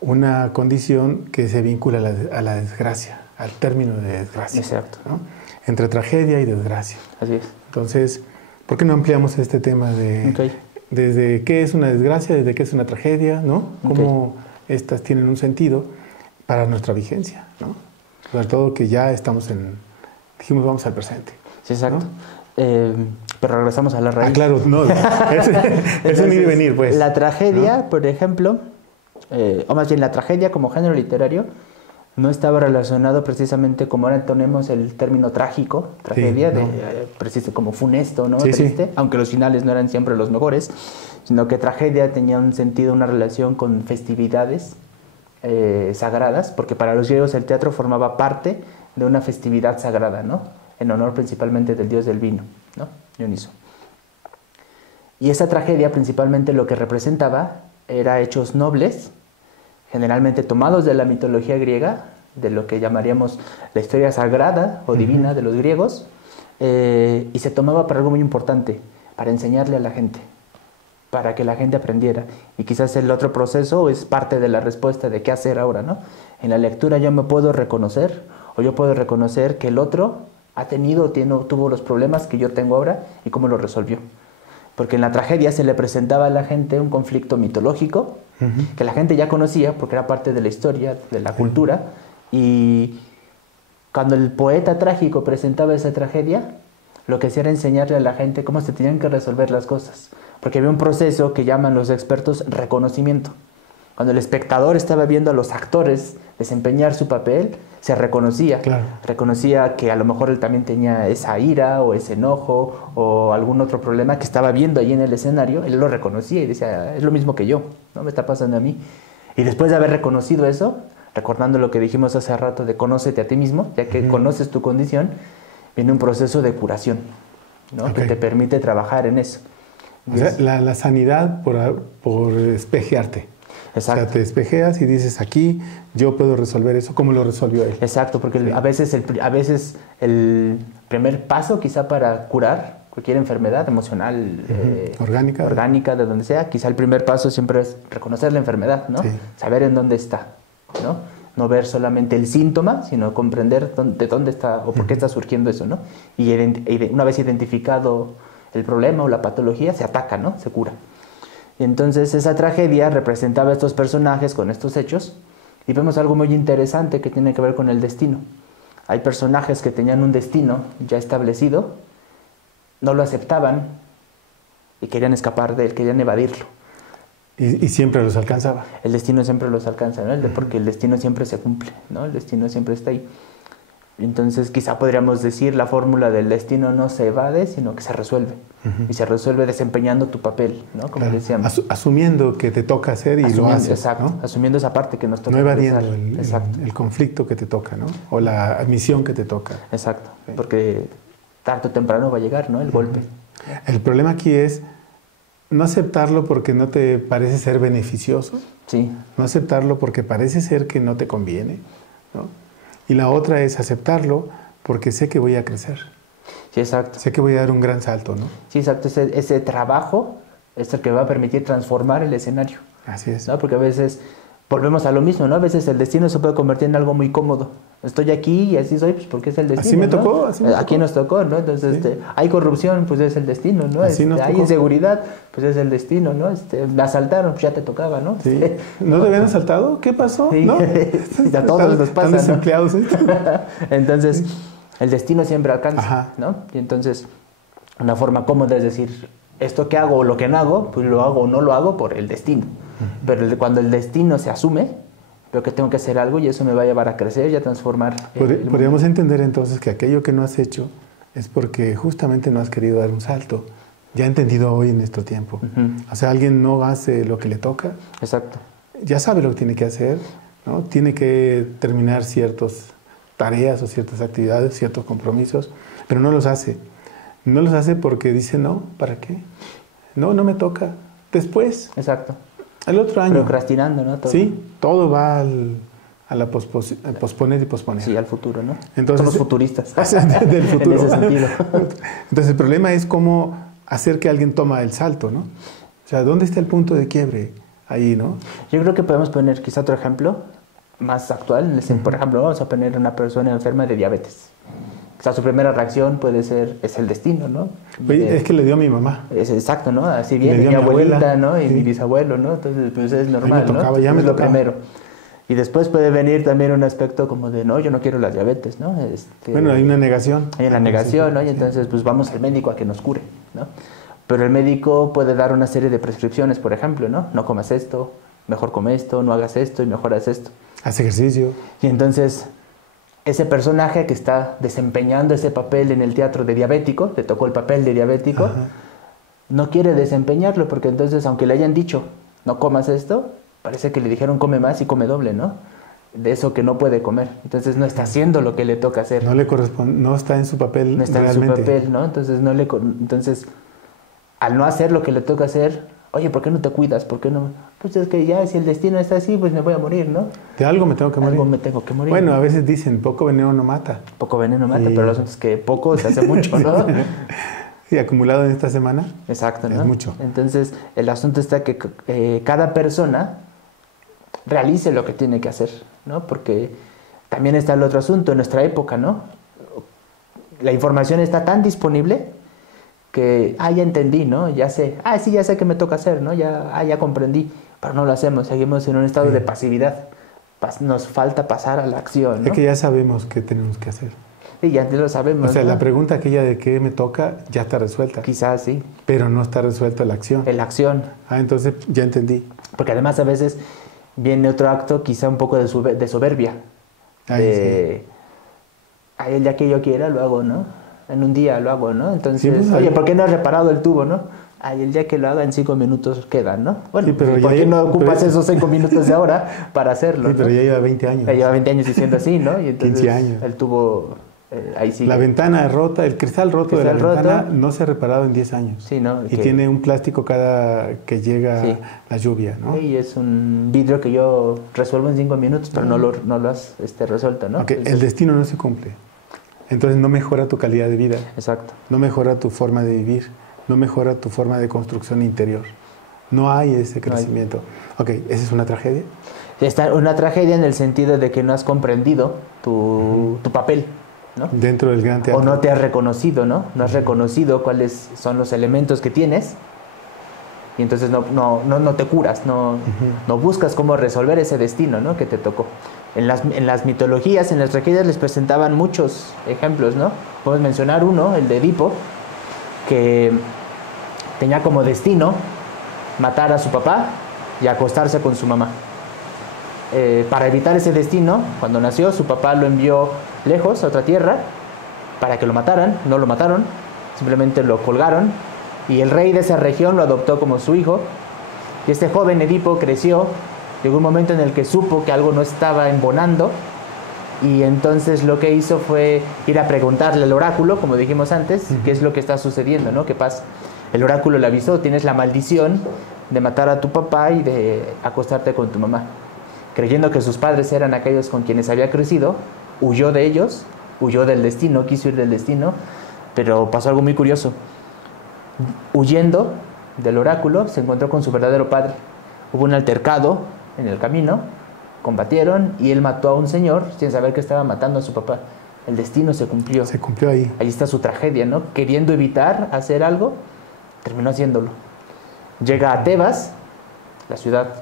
una condición que se vincula a la desgracia, al término de desgracia. Exacto. ¿No? Entre tragedia y desgracia. Así es. Entonces, ¿por qué no ampliamos este tema de desde qué es una desgracia, desde qué es una tragedia, ¿no? Cómo estas tienen un sentido para nuestra vigencia, ¿no? Sobre todo que ya estamos dijimos vamos al presente. Sí, exacto. ¿No? Pero regresamos a la raíz. Claro, no, es un ir y venir, pues. La tragedia, ¿no? Por ejemplo, o más bien la tragedia como género literario, no estaba relacionado precisamente como ahora tenemos el término trágico, tragedia, como funesto, ¿no? Sí, Triste, aunque los finales no eran siempre los mejores, sino que tragedia tenía un sentido, una relación con festividades sagradas, porque para los griegos el teatro formaba parte de una festividad sagrada, ¿no? En honor principalmente del dios del vino, ¿no? Dioniso. Y esa tragedia principalmente lo que representaba era hechos nobles, generalmente tomados de la mitología griega, de lo que llamaríamos la historia sagrada o divina de los griegos, y se tomaba para algo muy importante, para enseñarle a la gente, para que la gente aprendiera. Y quizás el otro proceso es parte de la respuesta de qué hacer ahora, ¿no? En la lectura yo me puedo reconocer, o yo puedo reconocer que el otro ha tenido o tuvo los problemas que yo tengo ahora y cómo lo resolvió. Porque en la tragedia se le presentaba a la gente un conflicto mitológico que la gente ya conocía porque era parte de la historia, de la cultura, y cuando el poeta trágico presentaba esa tragedia, lo que hacía era enseñarle a la gente cómo se tenían que resolver las cosas, porque había un proceso que llaman los expertos reconocimiento. Cuando el espectador estaba viendo a los actores desempeñar su papel, se reconocía. Claro. Reconocía que a lo mejor él también tenía esa ira o ese enojo o algún otro problema que estaba viendo allí en el escenario. Él lo reconocía y decía, es lo mismo que yo, ¿no? Me está pasando a mí. Y después de haber reconocido eso, recordando lo que dijimos hace rato de conócete a ti mismo, ya que conoces tu condición, viene un proceso de curación, ¿no? Que te permite trabajar en eso. O sea, la sanidad por espejearte. Exacto. O sea, te espejeas y dices, aquí yo puedo resolver eso, ¿cómo lo resolvió él? Exacto, porque a veces el primer paso quizá para curar cualquier enfermedad emocional, orgánica, de donde sea, quizá el primer paso siempre es reconocer la enfermedad, ¿no? Sí. Saber en dónde está, ¿no? No ver solamente el síntoma, sino comprender de dónde está o por qué está surgiendo eso, ¿no? Y una vez identificado el problema o la patología, se ataca, ¿no? Se cura. Y entonces esa tragedia representaba a estos personajes con estos hechos y vemos algo muy interesante que tiene que ver con el destino. Hay personajes que tenían un destino ya establecido, no lo aceptaban y querían escapar de él, querían evadirlo. Y siempre los alcanzaba. El destino siempre los alcanza, ¿no? Porque el destino siempre se cumple, ¿no? El destino siempre está ahí. Entonces quizá podríamos decir la fórmula del destino no se evade, sino que se resuelve. Y se resuelve desempeñando tu papel, ¿no? Como decíamos. Asumiendo que te toca hacer y lo haces. Exacto, ¿no? Asumiendo esa parte que nos toca. No evadiendo el conflicto que te toca, ¿no? O la misión que te toca. Exacto, porque tarde o temprano va a llegar, ¿no? El golpe. El problema aquí es no aceptarlo porque no te parece ser beneficioso. Sí. No aceptarlo porque parece ser que no te conviene, ¿no? Y la otra es aceptarlo porque sé que voy a crecer. Sí, exacto. Sé que voy a dar un gran salto, ¿no? Sí, exacto. Ese trabajo es el que va a permitir transformar el escenario. Así es. ¿No? Porque a veces volvemos a lo mismo, ¿no? A veces el destino se puede convertir en algo muy cómodo. Estoy aquí y así soy, pues porque es el destino. Así me tocó, ¿no? así me tocó. Aquí nos tocó, ¿no? Entonces, sí. Hay corrupción, pues es el destino, ¿no? Hay inseguridad, pues es el destino, ¿no? Me asaltaron, pues ya te tocaba, ¿no? Sí. ¿No te habían asaltado? ¿Qué pasó? Sí. ¿No? A todos nos pasa, ¿no? Desempleados. Entonces, el destino siempre alcanza, Ajá. ¿no? Y entonces, una forma cómoda es decir, esto que hago o lo que no hago, pues lo hago o no lo hago por el destino. Pero cuando el destino se asume, veo que tengo que hacer algo y eso me va a llevar a crecer y a transformar. Podríamos entender entonces que aquello que no has hecho es porque justamente no has querido dar un salto. Ya he entendido hoy en nuestro tiempo. O sea, alguien no hace lo que le toca. Exacto. Ya sabe lo que tiene que hacer, ¿no? Tiene que terminar ciertas tareas o ciertas actividades, ciertos compromisos, pero no los hace. No los hace porque dice, no, ¿para qué? No me toca. Después. Exacto. El otro año. Procrastinando, ¿no? Todo. Sí, todo va a la posponer y posponer. Sí, al futuro, ¿no? Entonces, somos futuristas. Del futuro. En ese sentido. Entonces el problema es cómo hacer que alguien toma el salto, ¿no? O sea, ¿dónde está el punto de quiebre ahí, no? Yo creo que podemos poner quizá otro ejemplo más actual. Por ejemplo, vamos a poner una persona enferma de diabetes. O sea, su primera reacción puede ser, es el destino, ¿no? Es que le dio a mi mamá. Es exacto, ¿no? Así viene mi abuela, abuelita, ¿no? Y sí. mi bisabuelo, ¿no? Entonces, pues es normal, me tocaba, ¿no? ya me es lo tocaba. primero. Y después puede venir también un aspecto como de, no, yo no quiero la diabetes, ¿no? Bueno, hay una negación. Hay una negación, ¿no? Y entonces, pues vamos al médico a que nos cure, ¿no? Pero el médico puede dar una serie de prescripciones, por ejemplo, ¿no? No comas esto, mejor come esto, no hagas esto y mejor haz esto. Haz ejercicio. Y entonces, ese personaje que está desempeñando ese papel en el teatro de diabético, le tocó el papel de diabético, Ajá. no quiere desempeñarlo porque entonces, aunque le hayan dicho, no comas esto, parece que le dijeron come más y come doble, ¿no? De eso que no puede comer. Entonces no está haciendo lo que le toca hacer. No le corresponde, no está en su papel No está realmente. en su papel, ¿no? Entonces, al no hacer lo que le toca hacer, oye, ¿por qué no te cuidas? ¿Por qué no? Pues es que ya si el destino está así, pues me voy a morir, ¿no? De algo me tengo que morir. Algo me tengo que morir. Bueno, a veces dicen, poco veneno no mata. Poco veneno mata, pero lo cierto es que poco se hace mucho, ¿no? Sí, acumulado en esta semana. Exacto, ¿no? Es mucho. Entonces, el asunto está que cada persona realice lo que tiene que hacer, ¿no? Porque también está el otro asunto, en nuestra época, ¿no? La información está tan disponible que, ya entendí, ¿no? Ya sé, sí, ya sé qué me toca hacer, ¿no? Ya comprendí, pero no lo hacemos, seguimos en un estado de pasividad. Nos falta pasar a la acción, ¿no? Es que ya sabemos qué tenemos que hacer. Sí, ya lo sabemos, O sea, ¿no? la pregunta aquella de qué me toca ya está resuelta. Quizás sí. Pero no está resuelta la acción. La acción. Entonces ya entendí. Porque además a veces viene otro acto quizá un poco de soberbia. Sí. El día que yo quiera lo hago, ¿no? En un día lo hago, ¿no? Entonces, Sí, pues, oye, ¿por qué no has reparado el tubo, no? El día que lo haga en 5 minutos quedan, ¿no? Bueno, sí, pero ¿por qué no ocupas esos 5 minutos de ahora para hacerlo? Sí, pero ¿no? ya lleva 20 años. Ya lleva 20 años diciendo así, ¿no? Y entonces 15 años. el tubo ahí sigue. La ventana rota, el cristal roto de la ventana no se ha reparado en 10 años. Sí, ¿no? Y tiene un plástico cada que llega la lluvia, ¿no? Sí, es un vidrio que yo resuelvo en 5 minutos, pero no lo has resuelto, ¿no? Okay. Entonces, el destino no se cumple. Entonces no mejora tu calidad de vida. Exacto. No mejora tu forma de vivir. No mejora tu forma de construcción interior. No hay ese crecimiento. Ok, ¿esa es una tragedia? Está una tragedia en el sentido de que no has comprendido tu papel, ¿no? Dentro del gran teatro. O no te has reconocido, ¿no? No has reconocido cuáles son los elementos que tienes y entonces no te curas, no buscas cómo resolver ese destino, ¿no? Que te tocó. En las mitologías, en las tragedias les presentaban muchos ejemplos, ¿no? Podemos mencionar uno, el de Edipo, que tenía como destino matar a su papá y acostarse con su mamá. Para evitar ese destino, cuando nació, su papá lo envió lejos, a otra tierra, para que lo mataran. No lo mataron, simplemente lo colgaron, y el rey de esa región lo adoptó como su hijo. Y este joven Edipo creció, llegó un momento en el que supo que algo no estaba embonando, y entonces lo que hizo fue ir a preguntarle al oráculo, como dijimos antes, qué es lo que está sucediendo, ¿no? ¿Qué pasa? El oráculo le avisó, tienes la maldición de matar a tu papá y de acostarte con tu mamá. Creyendo que sus padres eran aquellos con quienes había crecido, huyó de ellos, huyó del destino, quiso ir del destino, pero pasó algo muy curioso. Huyendo del oráculo, se encontró con su verdadero padre. Hubo un altercado en el camino, combatieron y él mató a un señor sin saber que estaba matando a su papá. El destino se cumplió. Se cumplió ahí. Ahí está su tragedia, ¿no? Queriendo evitar hacer algo, terminó haciéndolo. Llega a Tebas,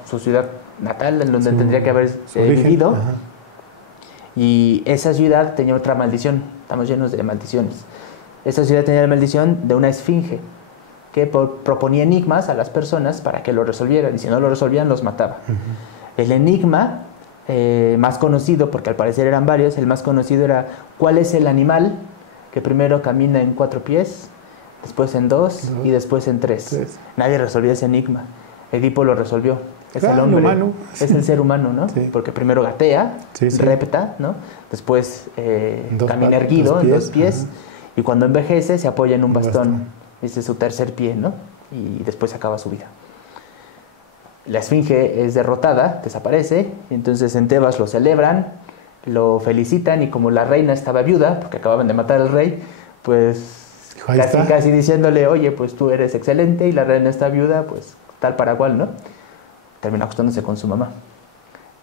su ciudad natal, en donde tendría que haber vivido. Ajá. Y esa ciudad tenía otra maldición. Estamos llenos de maldiciones. Esa ciudad tenía la maldición de una esfinge que proponía enigmas a las personas para que lo resolvieran. Y si no lo resolvían, los mataba. El enigma más conocido, porque al parecer eran varios, el más conocido era: ¿cuál es el animal que primero camina en 4 pies, después en 2 y después en 3? Nadie resolvía ese enigma. Edipo lo resolvió. Es el hombre, humano. es el ser humano, ¿no? Sí. Porque primero gatea, repta, ¿no? Después camina erguido en 2 pies, y cuando envejece se apoya en un bastón. Ese es su tercer pie, ¿no? Y después acaba su vida. La esfinge es derrotada, desaparece, y entonces en Tebas lo celebran, lo felicitan, y como la reina estaba viuda, porque acababan de matar al rey, pues casi diciéndole, oye, pues tú eres excelente y la reina está viuda, pues tal para cual, ¿no? Termina acostándose con su mamá.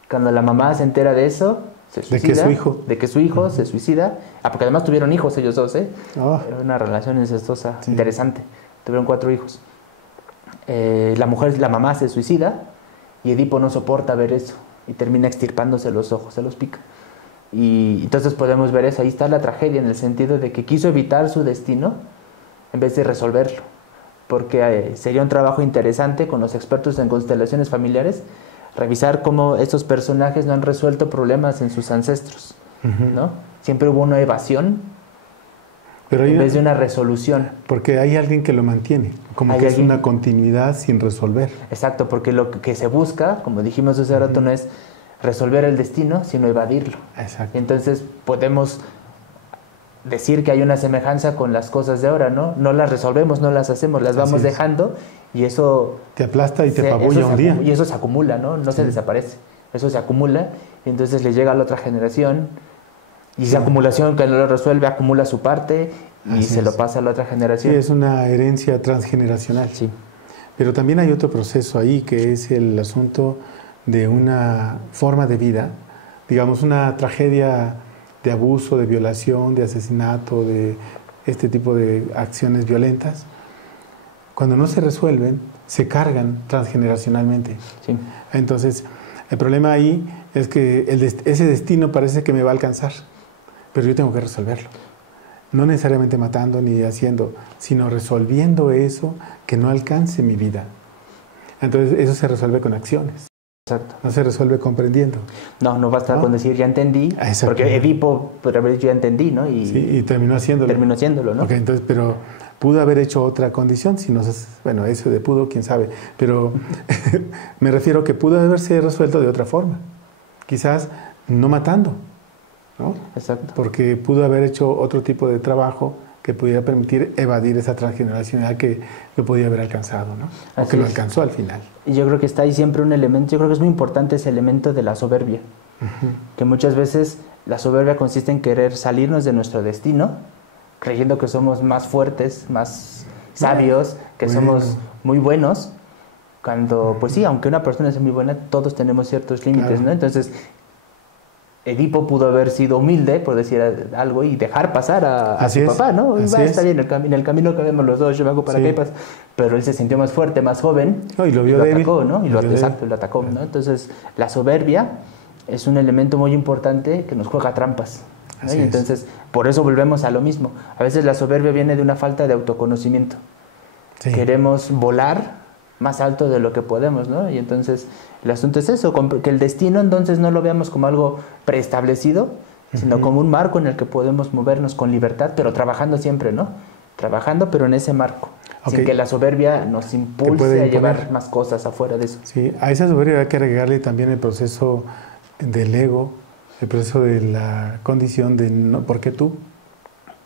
Cuando la mamá se entera de eso, se suicida. De que su hijo se suicida. Porque además tuvieron hijos ellos dos, ¿eh? Oh. Era una relación incestuosa interesante. Tuvieron 4 hijos. La mamá se suicida y Edipo no soporta ver eso y termina extirpándose los ojos, se los pica. Y entonces podemos ver eso. Ahí está la tragedia, en el sentido de que quiso evitar su destino en vez de resolverlo. Porque sería un trabajo interesante con los expertos en constelaciones familiares revisar cómo estos personajes no han resuelto problemas en sus ancestros, ¿no? Siempre hubo una evasión en vez de una resolución. Porque hay alguien que lo mantiene, como que es una continuidad sin resolver. Exacto, porque lo que se busca, como dijimos hace rato, no es resolver el destino, sino evadirlo. Exacto. Entonces podemos decir que hay una semejanza con las cosas de ahora, ¿no? No las resolvemos, no las hacemos, las vamos dejando, y eso te aplasta y te apabulla un día. Y eso se acumula, ¿no? No se desaparece. Eso se acumula y entonces le llega a la otra generación, y esa acumulación que no lo resuelve acumula su parte y se lo pasa a la otra generación. Sí, es una herencia transgeneracional. Sí. Pero también hay otro proceso ahí, que es el asunto de una forma de vida, digamos una tragedia de abuso, de violación, de asesinato, de este tipo de acciones violentas. Cuando no se resuelven, se cargan transgeneracionalmente. Sí. Entonces, el problema ahí es que ese destino parece que me va a alcanzar, pero yo tengo que resolverlo. No necesariamente matando ni haciendo, sino resolviendo eso que no alcance mi vida. Entonces, eso se resuelve con acciones. Exacto. No se resuelve comprendiendo. No basta con decir ya entendí, porque Edipo podría haber dicho ya entendí, ¿no? Y terminó haciéndolo. Terminó haciéndolo, ¿no? Okay, entonces, pero pudo haber hecho otra condición, si no, bueno, eso de pudo, quién sabe, pero me refiero que pudo haberse resuelto de otra forma, quizás no matando, ¿no? Exacto. Porque pudo haber hecho otro tipo de trabajo que pudiera permitir evadir esa transgeneracional que lo podía haber alcanzado, ¿no? O que lo alcanzó al final. Y yo creo que está ahí siempre un elemento, yo creo que es muy importante ese elemento de la soberbia, que muchas veces la soberbia consiste en querer salirnos de nuestro destino, creyendo que somos más fuertes, más sabios, que somos muy buenos, cuando, pues sí, aunque una persona sea muy buena, todos tenemos ciertos límites, ¿no? Entonces, Edipo pudo haber sido humilde, por decir algo, y dejar pasar a su papá, ¿no? Está bien, en el camino que vemos los dos, yo me hago para que pase. Pero él se sintió más fuerte, más joven, y lo vio débil. Atacó, ¿no? Lo atacó, ¿no? Entonces, la soberbia es un elemento muy importante que nos juega trampas, ¿no? Y entonces, por eso volvemos a lo mismo. A veces la soberbia viene de una falta de autoconocimiento. Sí. Queremos volar más alto de lo que podemos, ¿no? Y entonces el asunto es eso, que el destino entonces no lo veamos como algo preestablecido, sino como un marco en el que podemos movernos con libertad, pero trabajando siempre, ¿no? Trabajando, pero en ese marco, sin que la soberbia nos impulse a llevar más cosas afuera de eso. Sí, a esa soberbia hay que agregarle también el proceso del ego, el proceso de la condición de no, ¿por qué tú?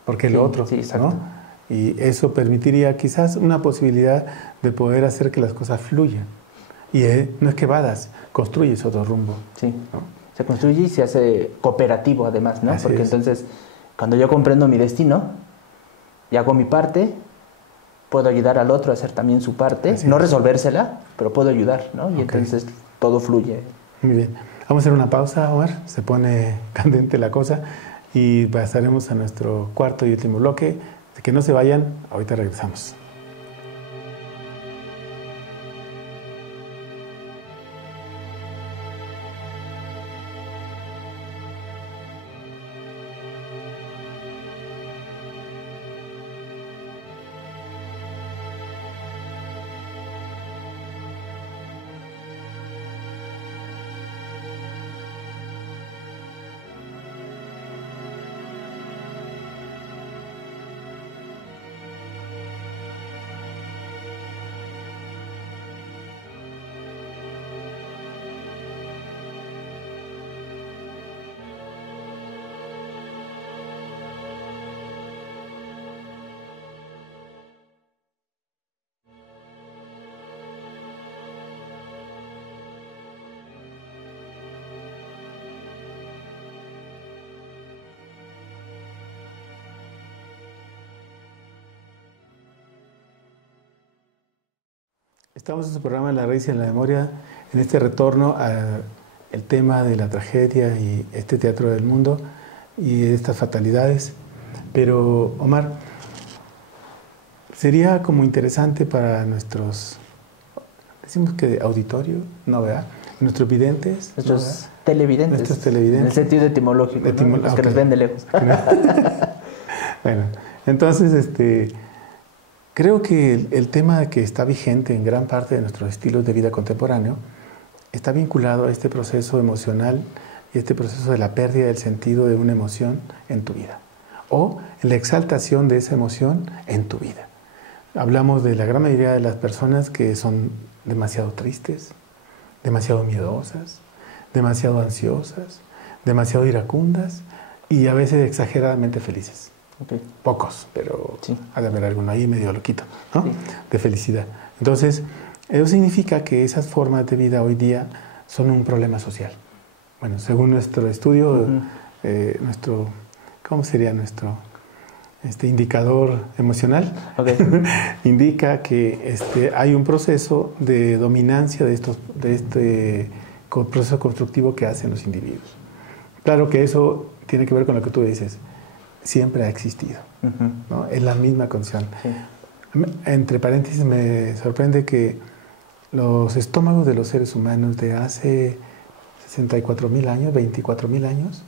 ¿Por qué lo otro? Sí, exacto. ¿No? Y eso permitiría quizás una posibilidad de poder hacer que las cosas fluyan. Y no es que vadas, construyes otro rumbo. Sí, ¿no? Se construye y se hace cooperativo además, ¿no? Porque entonces, cuando yo comprendo mi destino y hago mi parte, puedo ayudar al otro a hacer también su parte. No resolvérsela, pero puedo ayudar, ¿no? Y entonces todo fluye. Muy bien. Vamos a hacer una pausa, Omar. Se pone candente la cosa y pasaremos a nuestro cuarto y último bloque. Que no se vayan, ahorita regresamos. Estamos en su programa La raíz y la memoria, en este retorno al tema de la tragedia y este teatro del mundo y estas fatalidades. Pero, Omar, sería como interesante para nuestros, decimos que auditorio, ¿no, verdad? Nuestros videntes. Nuestros televidentes. Nuestros televidentes. En el sentido etimológico, ¿no? Los que nos ven de lejos. Bueno, entonces, creo que el tema que está vigente en gran parte de nuestros estilos de vida contemporáneo está vinculado a este proceso emocional y este proceso de la pérdida del sentido de una emoción en tu vida o la exaltación de esa emoción en tu vida. Hablamos de la gran mayoría de las personas que son demasiado tristes, demasiado miedosas, demasiado ansiosas, demasiado iracundas y a veces exageradamente felices. Okay. Pocos, pero sí, ha de haber alguno ahí medio loquito, ¿no? Sí. De felicidad. Entonces, eso significa que esas formas de vida hoy día son un problema social. Bueno, según nuestro estudio, nuestro, ¿cómo sería nuestro indicador emocional? Okay. Indica que hay un proceso de dominancia de este proceso constructivo que hacen los individuos. Claro que eso tiene que ver con lo que tú dices. Siempre ha existido, ¿no? Es la misma condición. Sí. Entre paréntesis, me sorprende que los estómagos de los seres humanos de hace 64.000 años, 24.000 años,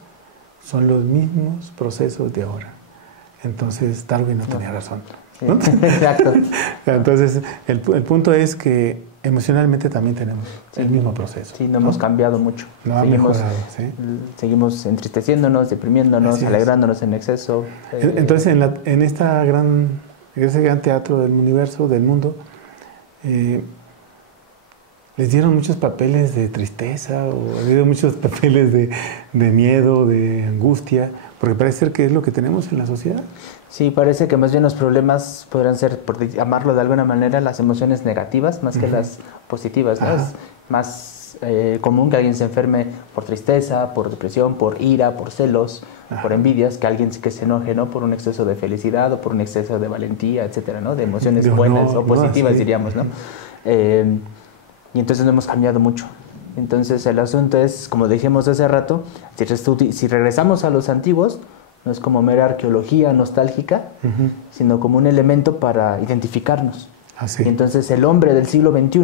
son los mismos procesos de ahora. Entonces, Darwin no tenía razón, ¿no? Sí. Exacto. Entonces, el punto es que emocionalmente también tenemos el mismo proceso. Sí, no hemos cambiado mucho. No ha mejorado, ¿sí? Seguimos entristeciéndonos, deprimiéndonos, alegrándonos en exceso. Entonces, en ese gran teatro del universo, del mundo, les dieron muchos papeles de tristeza o les dieron muchos papeles de miedo, de angustia, porque parece ser que es lo que tenemos en la sociedad. Sí, parece que más bien los problemas podrán ser, por llamarlo de alguna manera, las emociones negativas más que las positivas, ¿no? Es más común que alguien se enferme por tristeza, por depresión, por ira, por celos, por envidias, que alguien que se enoje, ¿no? Por un exceso de felicidad o por un exceso de valentía, etcétera, ¿no? De emociones buenas o positivas, diríamos, ¿no? Y entonces no hemos cambiado mucho. Entonces el asunto es, como dijimos hace rato, si regresamos a los antiguos, no es como mera arqueología nostálgica, sino como un elemento para identificarnos. Y entonces el hombre del siglo XXI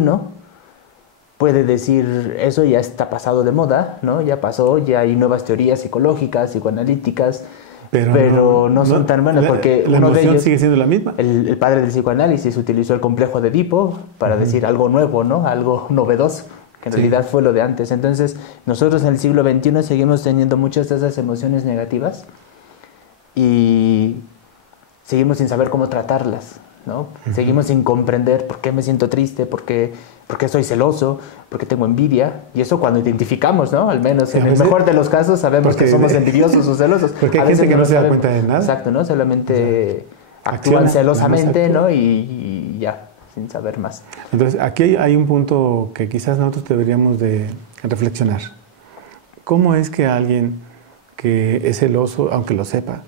puede decir, eso ya está pasado de moda, ¿no? Ya pasó, ya hay nuevas teorías psicológicas, psicoanalíticas, pero no son tan buenas, porque la uno de ellos sigue siendo la misma. El padre del psicoanálisis utilizó el complejo de Edipo para decir algo nuevo, ¿no? Algo novedoso, que en realidad fue lo de antes. Entonces, nosotros en el siglo XXI seguimos teniendo muchas de esas emociones negativas y seguimos sin saber cómo tratarlas, ¿no? Seguimos sin comprender por qué me siento triste, por qué soy celoso, por qué tengo envidia. Y eso cuando identificamos, ¿no? Al menos en el mejor de los casos sabemos que somos envidiosos o celosos. Porque hay gente que no se da cuenta de nada. Exacto, ¿no? Solamente actúan celosamente, ¿no? Y ya, sin saber más. Entonces, aquí hay un punto que quizás nosotros deberíamos de reflexionar. ¿Cómo es que alguien que es celoso, aunque lo sepa,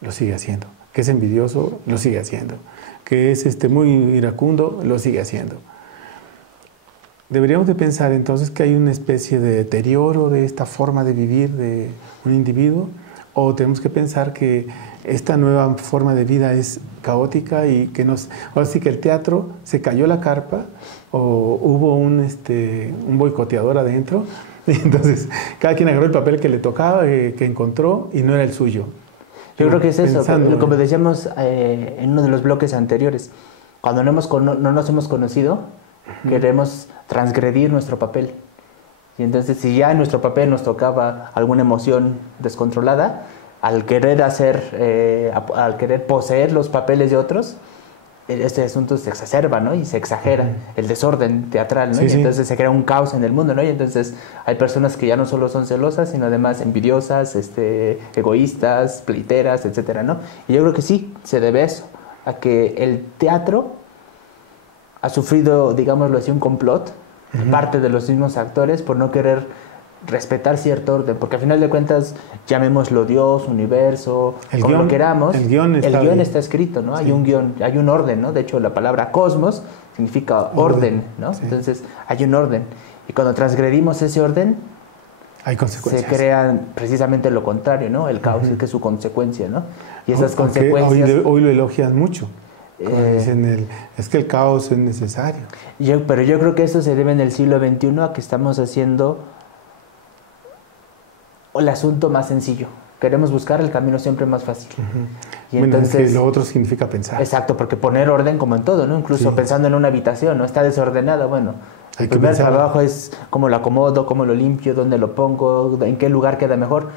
lo sigue haciendo? Que es envidioso, lo sigue haciendo. Que es muy iracundo, lo sigue haciendo. Deberíamos de pensar entonces que hay una especie de deterioro de esta forma de vivir de un individuo, o tenemos que pensar que esta nueva forma de vida es caótica y que ahora sí que el teatro se cayó la carpa o hubo un boicoteador adentro y entonces cada quien agarró el papel que le tocaba, que encontró y no era el suyo. Yo creo que es eso, como decíamos en uno de los bloques anteriores, cuando no nos hemos conocido, queremos transgredir nuestro papel. Y entonces si ya en nuestro papel nos tocaba alguna emoción descontrolada, al querer poseer los papeles de otros, este asunto se exacerba, ¿no? Y se exagera el desorden teatral, ¿no? Y entonces se crea un caos en el mundo, ¿no? Y entonces hay personas que ya no solo son celosas, sino además envidiosas, egoístas, pleiteras, etcétera, ¿no? Y yo creo que sí, se debe eso, a que el teatro ha sufrido, digámoslo así, un complot de parte de los mismos actores por no querer respetar cierto orden, porque al final de cuentas, llamémoslo Dios, universo, El como guión, lo queramos, el guión está escrito, ¿no? Sí. Hay un guión, hay un orden, ¿no? De hecho, la palabra cosmos significa orden, ¿no? Sí. Entonces, hay un orden. Y cuando transgredimos ese orden, Hay consecuencias. se crea precisamente lo contrario, ¿no? El caos, es que es su consecuencia, ¿no? Y esas Aunque consecuencias... hoy lo elogian mucho. Como dicen, es que el caos es necesario. Pero yo creo que eso se debe en el siglo XXI a que estamos haciendo el asunto más sencillo. Queremos buscar el camino siempre más fácil. Y Bueno, entonces, es que lo otro significa pensar. exacto, porque poner orden como en todo, ¿no? Incluso Sí. pensando en una habitación, ¿no? Está desordenada, bueno. Hay El que primer pensar. trabajo es cómo lo acomodo, cómo lo limpio, dónde lo pongo, en qué lugar queda mejor.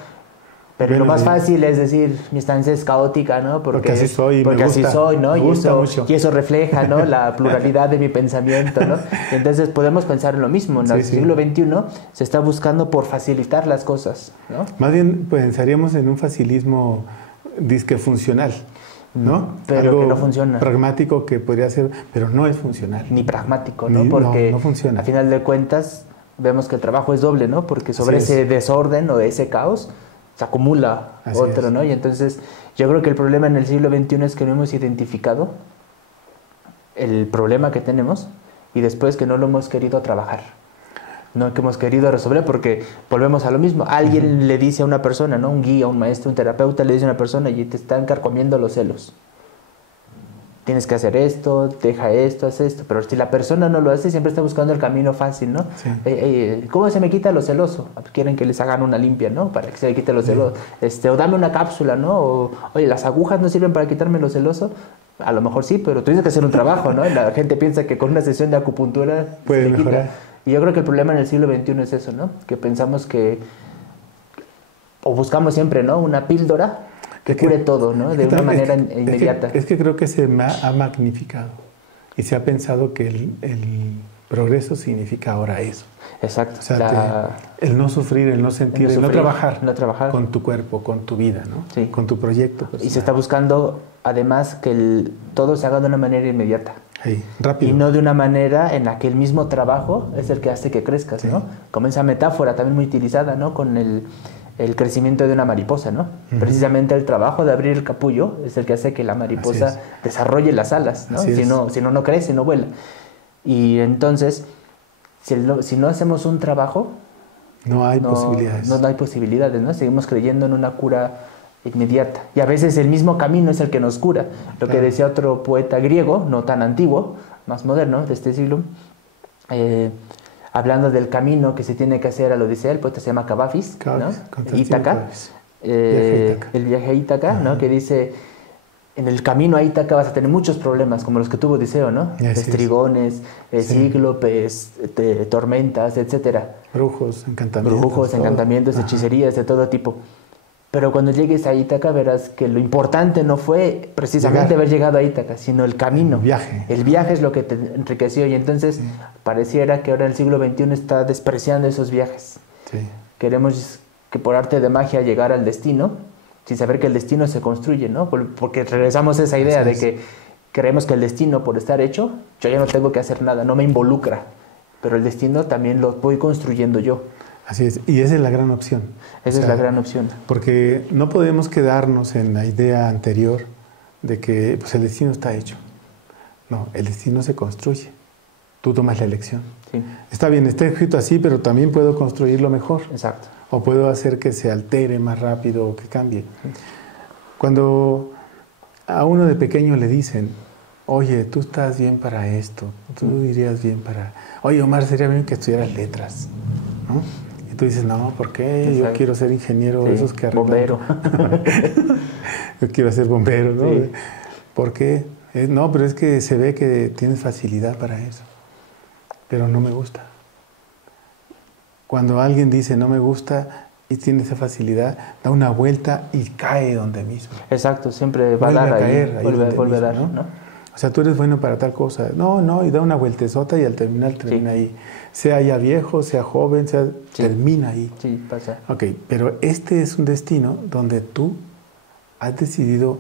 Pero Bueno, lo más fácil es decir, mi estancia es caótica, ¿no? Porque así soy, porque me así gusta, soy, ¿no? me gusta mucho. Y eso refleja, ¿no? La pluralidad de mi pensamiento, ¿no? Y entonces podemos pensar en lo mismo. En el siglo XXI se está buscando por facilitar las cosas, ¿no? Más bien pensaríamos en un facilismo disque funcional, ¿no? Pero algo que no funciona. pragmático que podría ser, pero no es funcional. Ni pragmático, ¿no? Ni- Porque no funciona. a final de cuentas vemos que el trabajo es doble, ¿no? Porque sobre Así ese es. desorden o ese caos se acumula Así otro, es. ¿no? Y entonces yo creo que el problema en el siglo XXI es que no hemos identificado el problema que tenemos y después que no lo hemos querido trabajar. No que hemos querido resolver, porque volvemos a lo mismo. Alguien le dice a una persona, ¿no? Un guía, un maestro, un terapeuta, le dice a una persona y te están carcomiendo los celos. Tienes que hacer esto, deja esto, haz esto. Pero si la persona no lo hace, siempre está buscando el camino fácil, ¿no? Sí. ¿Cómo se me quita lo celoso? Quieren que les hagan una limpia, ¿no? Para que se me quite lo celoso. O dame una cápsula, ¿no? O, oye, ¿las agujas no sirven para quitarme lo celoso? A lo mejor sí, pero tú tienes que hacer un trabajo, ¿no? La gente piensa que con una sesión de acupuntura Puede se le quita. mejorar. Y yo creo que el problema en el siglo XXI es eso, ¿no? Que pensamos que... O buscamos siempre, ¿no? Una píldora que cure todo, ¿no? De una manera inmediata. Es que creo que se ha magnificado y se ha pensado que el progreso significa ahora eso. Exacto. O sea, el no sufrir, el no sentir, el no trabajar, con tu cuerpo, con tu vida, ¿no? Sí. Con tu proyecto personal. Y se está buscando, además, que todo se haga de una manera inmediata. Ahí, rápido. Y no de una manera en la que el mismo trabajo es el que hace que crezcas, Sí. ¿no? Como esa metáfora también muy utilizada, ¿no? Con el crecimiento de una mariposa, ¿no? Precisamente el trabajo de abrir el capullo es el que hace que la mariposa desarrolle las alas, ¿no? Si no, no crece, no vuela. Y entonces, si no hacemos un trabajo... No hay posibilidades. No hay posibilidades, ¿no? Seguimos creyendo en una cura inmediata. Y a veces el mismo camino es el que nos cura. Lo que decía otro poeta griego, no tan antiguo, más moderno, de este siglo, hablando del camino que se tiene que hacer a la Odisea, el poeta se llama Cavafis, ¿no? Ítaca, el viaje a Ítaca, ¿no? Que dice, en el camino a Ítaca vas a tener muchos problemas, como los que tuvo Odiseo, ¿no? Estrigones, cíclopes, tormentas, etcétera. Brujos, encantamientos, hechicerías de todo tipo. Pero cuando llegues a Ítaca verás que lo importante no fue precisamente haber llegado a Ítaca, sino el camino. El viaje. El viaje es lo que te enriqueció y entonces pareciera que ahora el siglo XXI está despreciando esos viajes. Sí. Queremos que por arte de magia llegar al destino, sin saber que el destino se construye, ¿no? Porque regresamos a esa idea de que creemos que el destino, por estar hecho, yo ya no tengo que hacer nada, no me involucra. Pero el destino también lo voy construyendo yo. Así es, y esa es la gran opción. Esa es la gran opción. Porque no podemos quedarnos en la idea anterior de que pues, el destino está hecho. No, el destino se construye. Tú tomas la elección. Sí. Está bien, está escrito así, pero también puedo construirlo mejor. Exacto. O puedo hacer que se altere más rápido o que cambie. Sí. Cuando a uno de pequeño le dicen, oye, tú estás bien para esto, tú irías bien para... Oye, Omar, sería bien que estudiaras letras, ¿no? Y tú dices, no, ¿por qué? Exacto. Yo quiero ser ingeniero de esos que arreglan. Bombero. Yo quiero ser bombero, ¿no? Sí. ¿Por qué? No, pero es que se ve que tienes facilidad para eso. Pero no me gusta. Cuando alguien dice no me gusta y tiene esa facilidad, da una vuelta y cae donde mismo. Exacto, siempre va a dar caer ahí, vuelve a dar, ¿no? O sea, tú eres bueno para tal cosa. No, y da una vueltezota y al terminar termina ahí. Sea ya viejo, sea joven, termina ahí. Sí, pasa. Ok, pero este es un destino donde tú has decidido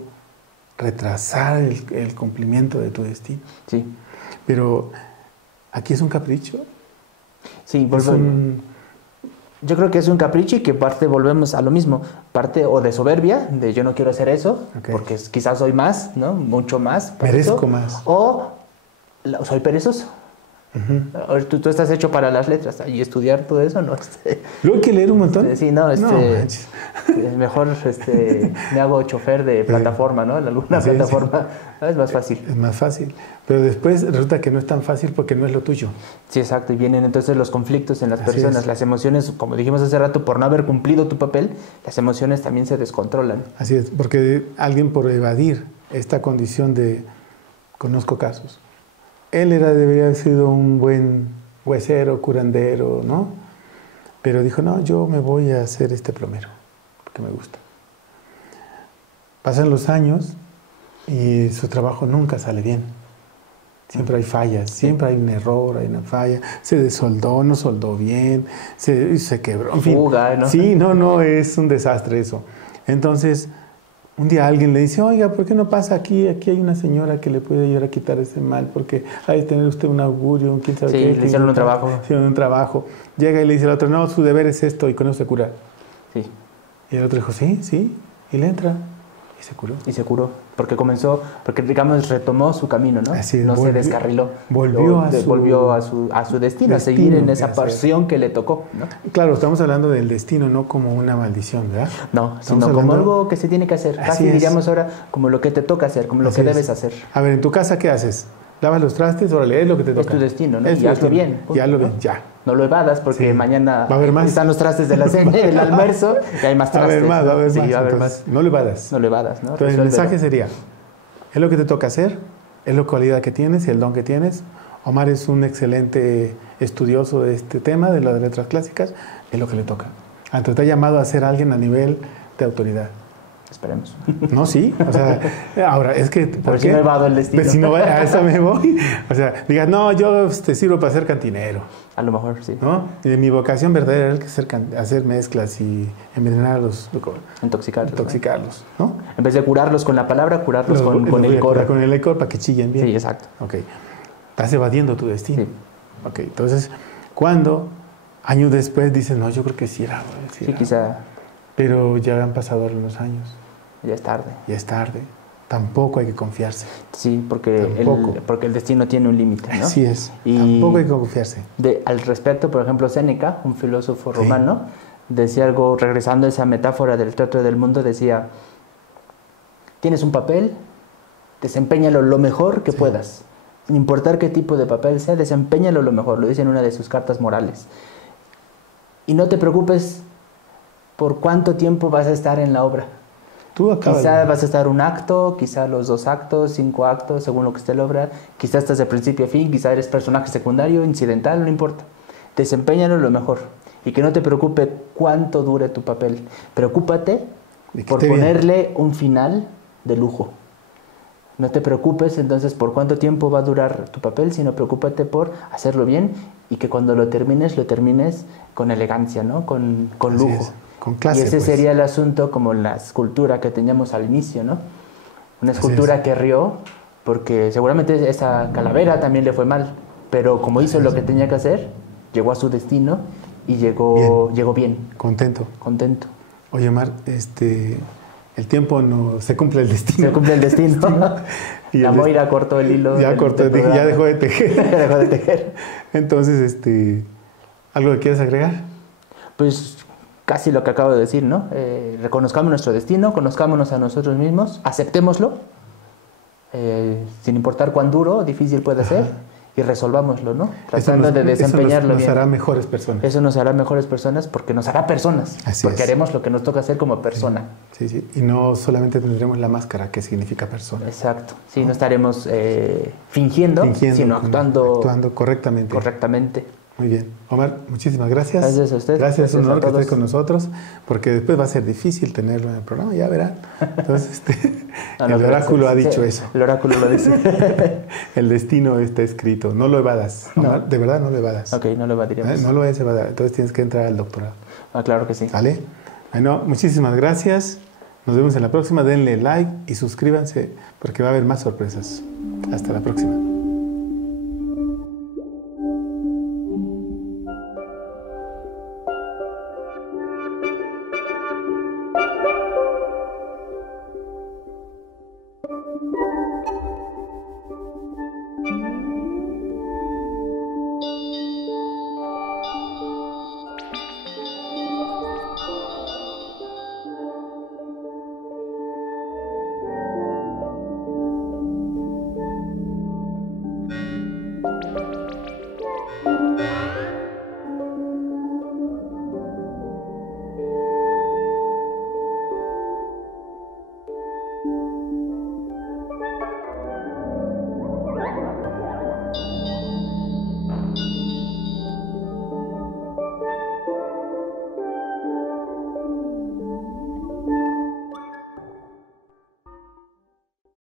retrasar el cumplimiento de tu destino. Sí. Pero aquí es un capricho. Sí, Yo creo que es un capricho y que parte volvemos a lo mismo, parte o de soberbia, de yo no quiero hacer eso, porque quizás soy más, ¿no? Mucho más. Merezco más. O soy perezoso. Tú estás hecho para las letras y estudiar todo eso, ¿no? Luego hay que leer un montón. Sí, no, mejor me hago chofer de plataforma, ¿no? En alguna plataforma es más fácil. Es más fácil, pero después resulta que no es tan fácil porque no es lo tuyo. Sí, exacto, y vienen entonces los conflictos en las personas, las emociones, como dijimos hace rato, por no haber cumplido tu papel, las emociones también se descontrolan. Así es, porque alguien por evadir esta condición de, conozco casos, él debería haber sido un buen huesero, curandero, ¿no? Pero dijo, no, yo me voy a hacer plomero, porque me gusta. Pasan los años y su trabajo nunca sale bien. Siempre hay fallas, siempre hay un error, hay una falla. Se desoldó, no soldó bien, se quebró. En fin, fuga, ¿no? Sí, no, es un desastre eso. Entonces, un día alguien le dice, oiga, ¿por qué no pasa aquí? Aquí hay una señora que le puede ayudar a quitar ese mal, porque hay que tener usted un augurio, quién sabe qué. Le hicieron un trabajo. Hicieron un trabajo. Llega y le dice al otro, no, su deber es esto, y con eso se cura. Sí. Y el otro dijo, sí, y le entra. Y se curó. Y se curó, porque digamos, retomó su camino, ¿no? Así es, no se descarriló. Volvió a su destino, a seguir en esa pasión que le tocó, ¿no? Claro, estamos hablando del destino, no como una maldición, ¿verdad? No, sino como algo que se tiene que hacer. Casi diríamos ahora como lo que te toca hacer, como lo que debes hacer. A ver, en tu casa, ¿qué haces? ¿Lavas los trastes? Órale, es lo que te toca. Es tu destino, ¿no? Y hazlo bien. Y hazlo bien, ya. No lo evadas porque mañana va a haber más. Están los trastes de la cena, del almuerzo y hay más trastes. Va a haber más. Sí, va a haber más. No lo evadas. No lo evadas, ¿no? Entonces el mensaje sería, es lo que te toca hacer, es la cualidad que tienes y el don que tienes. Omar es un excelente estudioso de este tema, de las letras clásicas, es lo que le toca. Entonces te ha llamado a ser alguien a nivel de autoridad. Esperemos. No, sí. O sea, ahora, es que... Pero si no evado el destino. Pues si no, a eso me voy. O sea, digas, no, yo te sirvo para ser cantinero. A lo mejor, sí. ¿No? Y mi vocación verdadera es hacer mezclas y envenenar a los... Intoxicarlos. ¿no? En vez de curarlos con la palabra, curarlos con el licor. Con el licor para que chillen bien. Sí, exacto. Ok. Estás evadiendo tu destino. Sí. Ok, entonces, ¿cuándo? Años después dices, no, yo creo que sí era. Sí, quizá... Pero ya han pasado algunos años. Ya es tarde. Ya es tarde. Tampoco hay que confiarse. Sí, porque el destino tiene un límite, ¿no? Así es. Tampoco hay que confiarse. Al respecto, por ejemplo, Séneca, un filósofo romano, decía algo, regresando a esa metáfora del teatro del mundo, decía, tienes un papel, desempéñalo lo mejor que puedas. Sin importar qué tipo de papel sea, desempéñalo lo mejor. Lo dice en una de sus cartas morales. Y no te preocupes por cuánto tiempo vas a estar en la obra. Quizá vas a estar un acto, quizá los 2 actos, 5 actos, según lo que esté la obra. Quizá estás de principio a fin, quizá eres personaje secundario, incidental, no importa. Desempéñalo lo mejor. Y que no te preocupe cuánto dure tu papel. Preocúpate por ponerle un final de lujo. No te preocupes entonces por cuánto tiempo va a durar tu papel, sino preocúpate por hacerlo bien y que cuando lo termines con elegancia, ¿no? Con lujo. Con clase, y ese sería el asunto como la escultura que teníamos al inicio, ¿no? Una escultura que rió porque seguramente esa calavera también le fue mal, pero como hizo lo que tenía que hacer, llegó a su destino y llegó bien. Contento. Oye, Omar, el tiempo no se cumple el destino. Se cumple el destino. Y la Moira cortó el hilo. Ya dejó de tejer. Dejó de tejer. Entonces, ¿algo que quieras agregar? Pues casi lo que acabo de decir, ¿no? Reconozcamos nuestro destino, conozcámonos a nosotros mismos, aceptémoslo, sin importar cuán duro o difícil pueda ser, y resolvámoslo, ¿no? Tratando de desempeñarlo bien. Eso nos hará mejores personas. Eso nos hará mejores personas porque nos hará personas. Porque haremos lo que nos toca hacer como persona. Sí. Y no solamente tendremos la máscara que significa persona. Exacto. Sí, no estaremos fingiendo, sino actuando correctamente. Muy bien. Omar, muchísimas gracias. Gracias a usted. Gracias, es un honor que estés con nosotros, porque después va a ser difícil tenerlo en el programa, ya verán. Entonces, el oráculo ha dicho eso. El oráculo lo dice. El destino está escrito, no lo evadas. Omar, de verdad no lo evadas. Ok, no lo evadiremos. No lo vayas a evadar, entonces tienes que entrar al doctorado. Claro que sí. ¿Vale? Bueno, muchísimas gracias. Nos vemos en la próxima. Denle like y suscríbanse, porque va a haber más sorpresas. Hasta la próxima.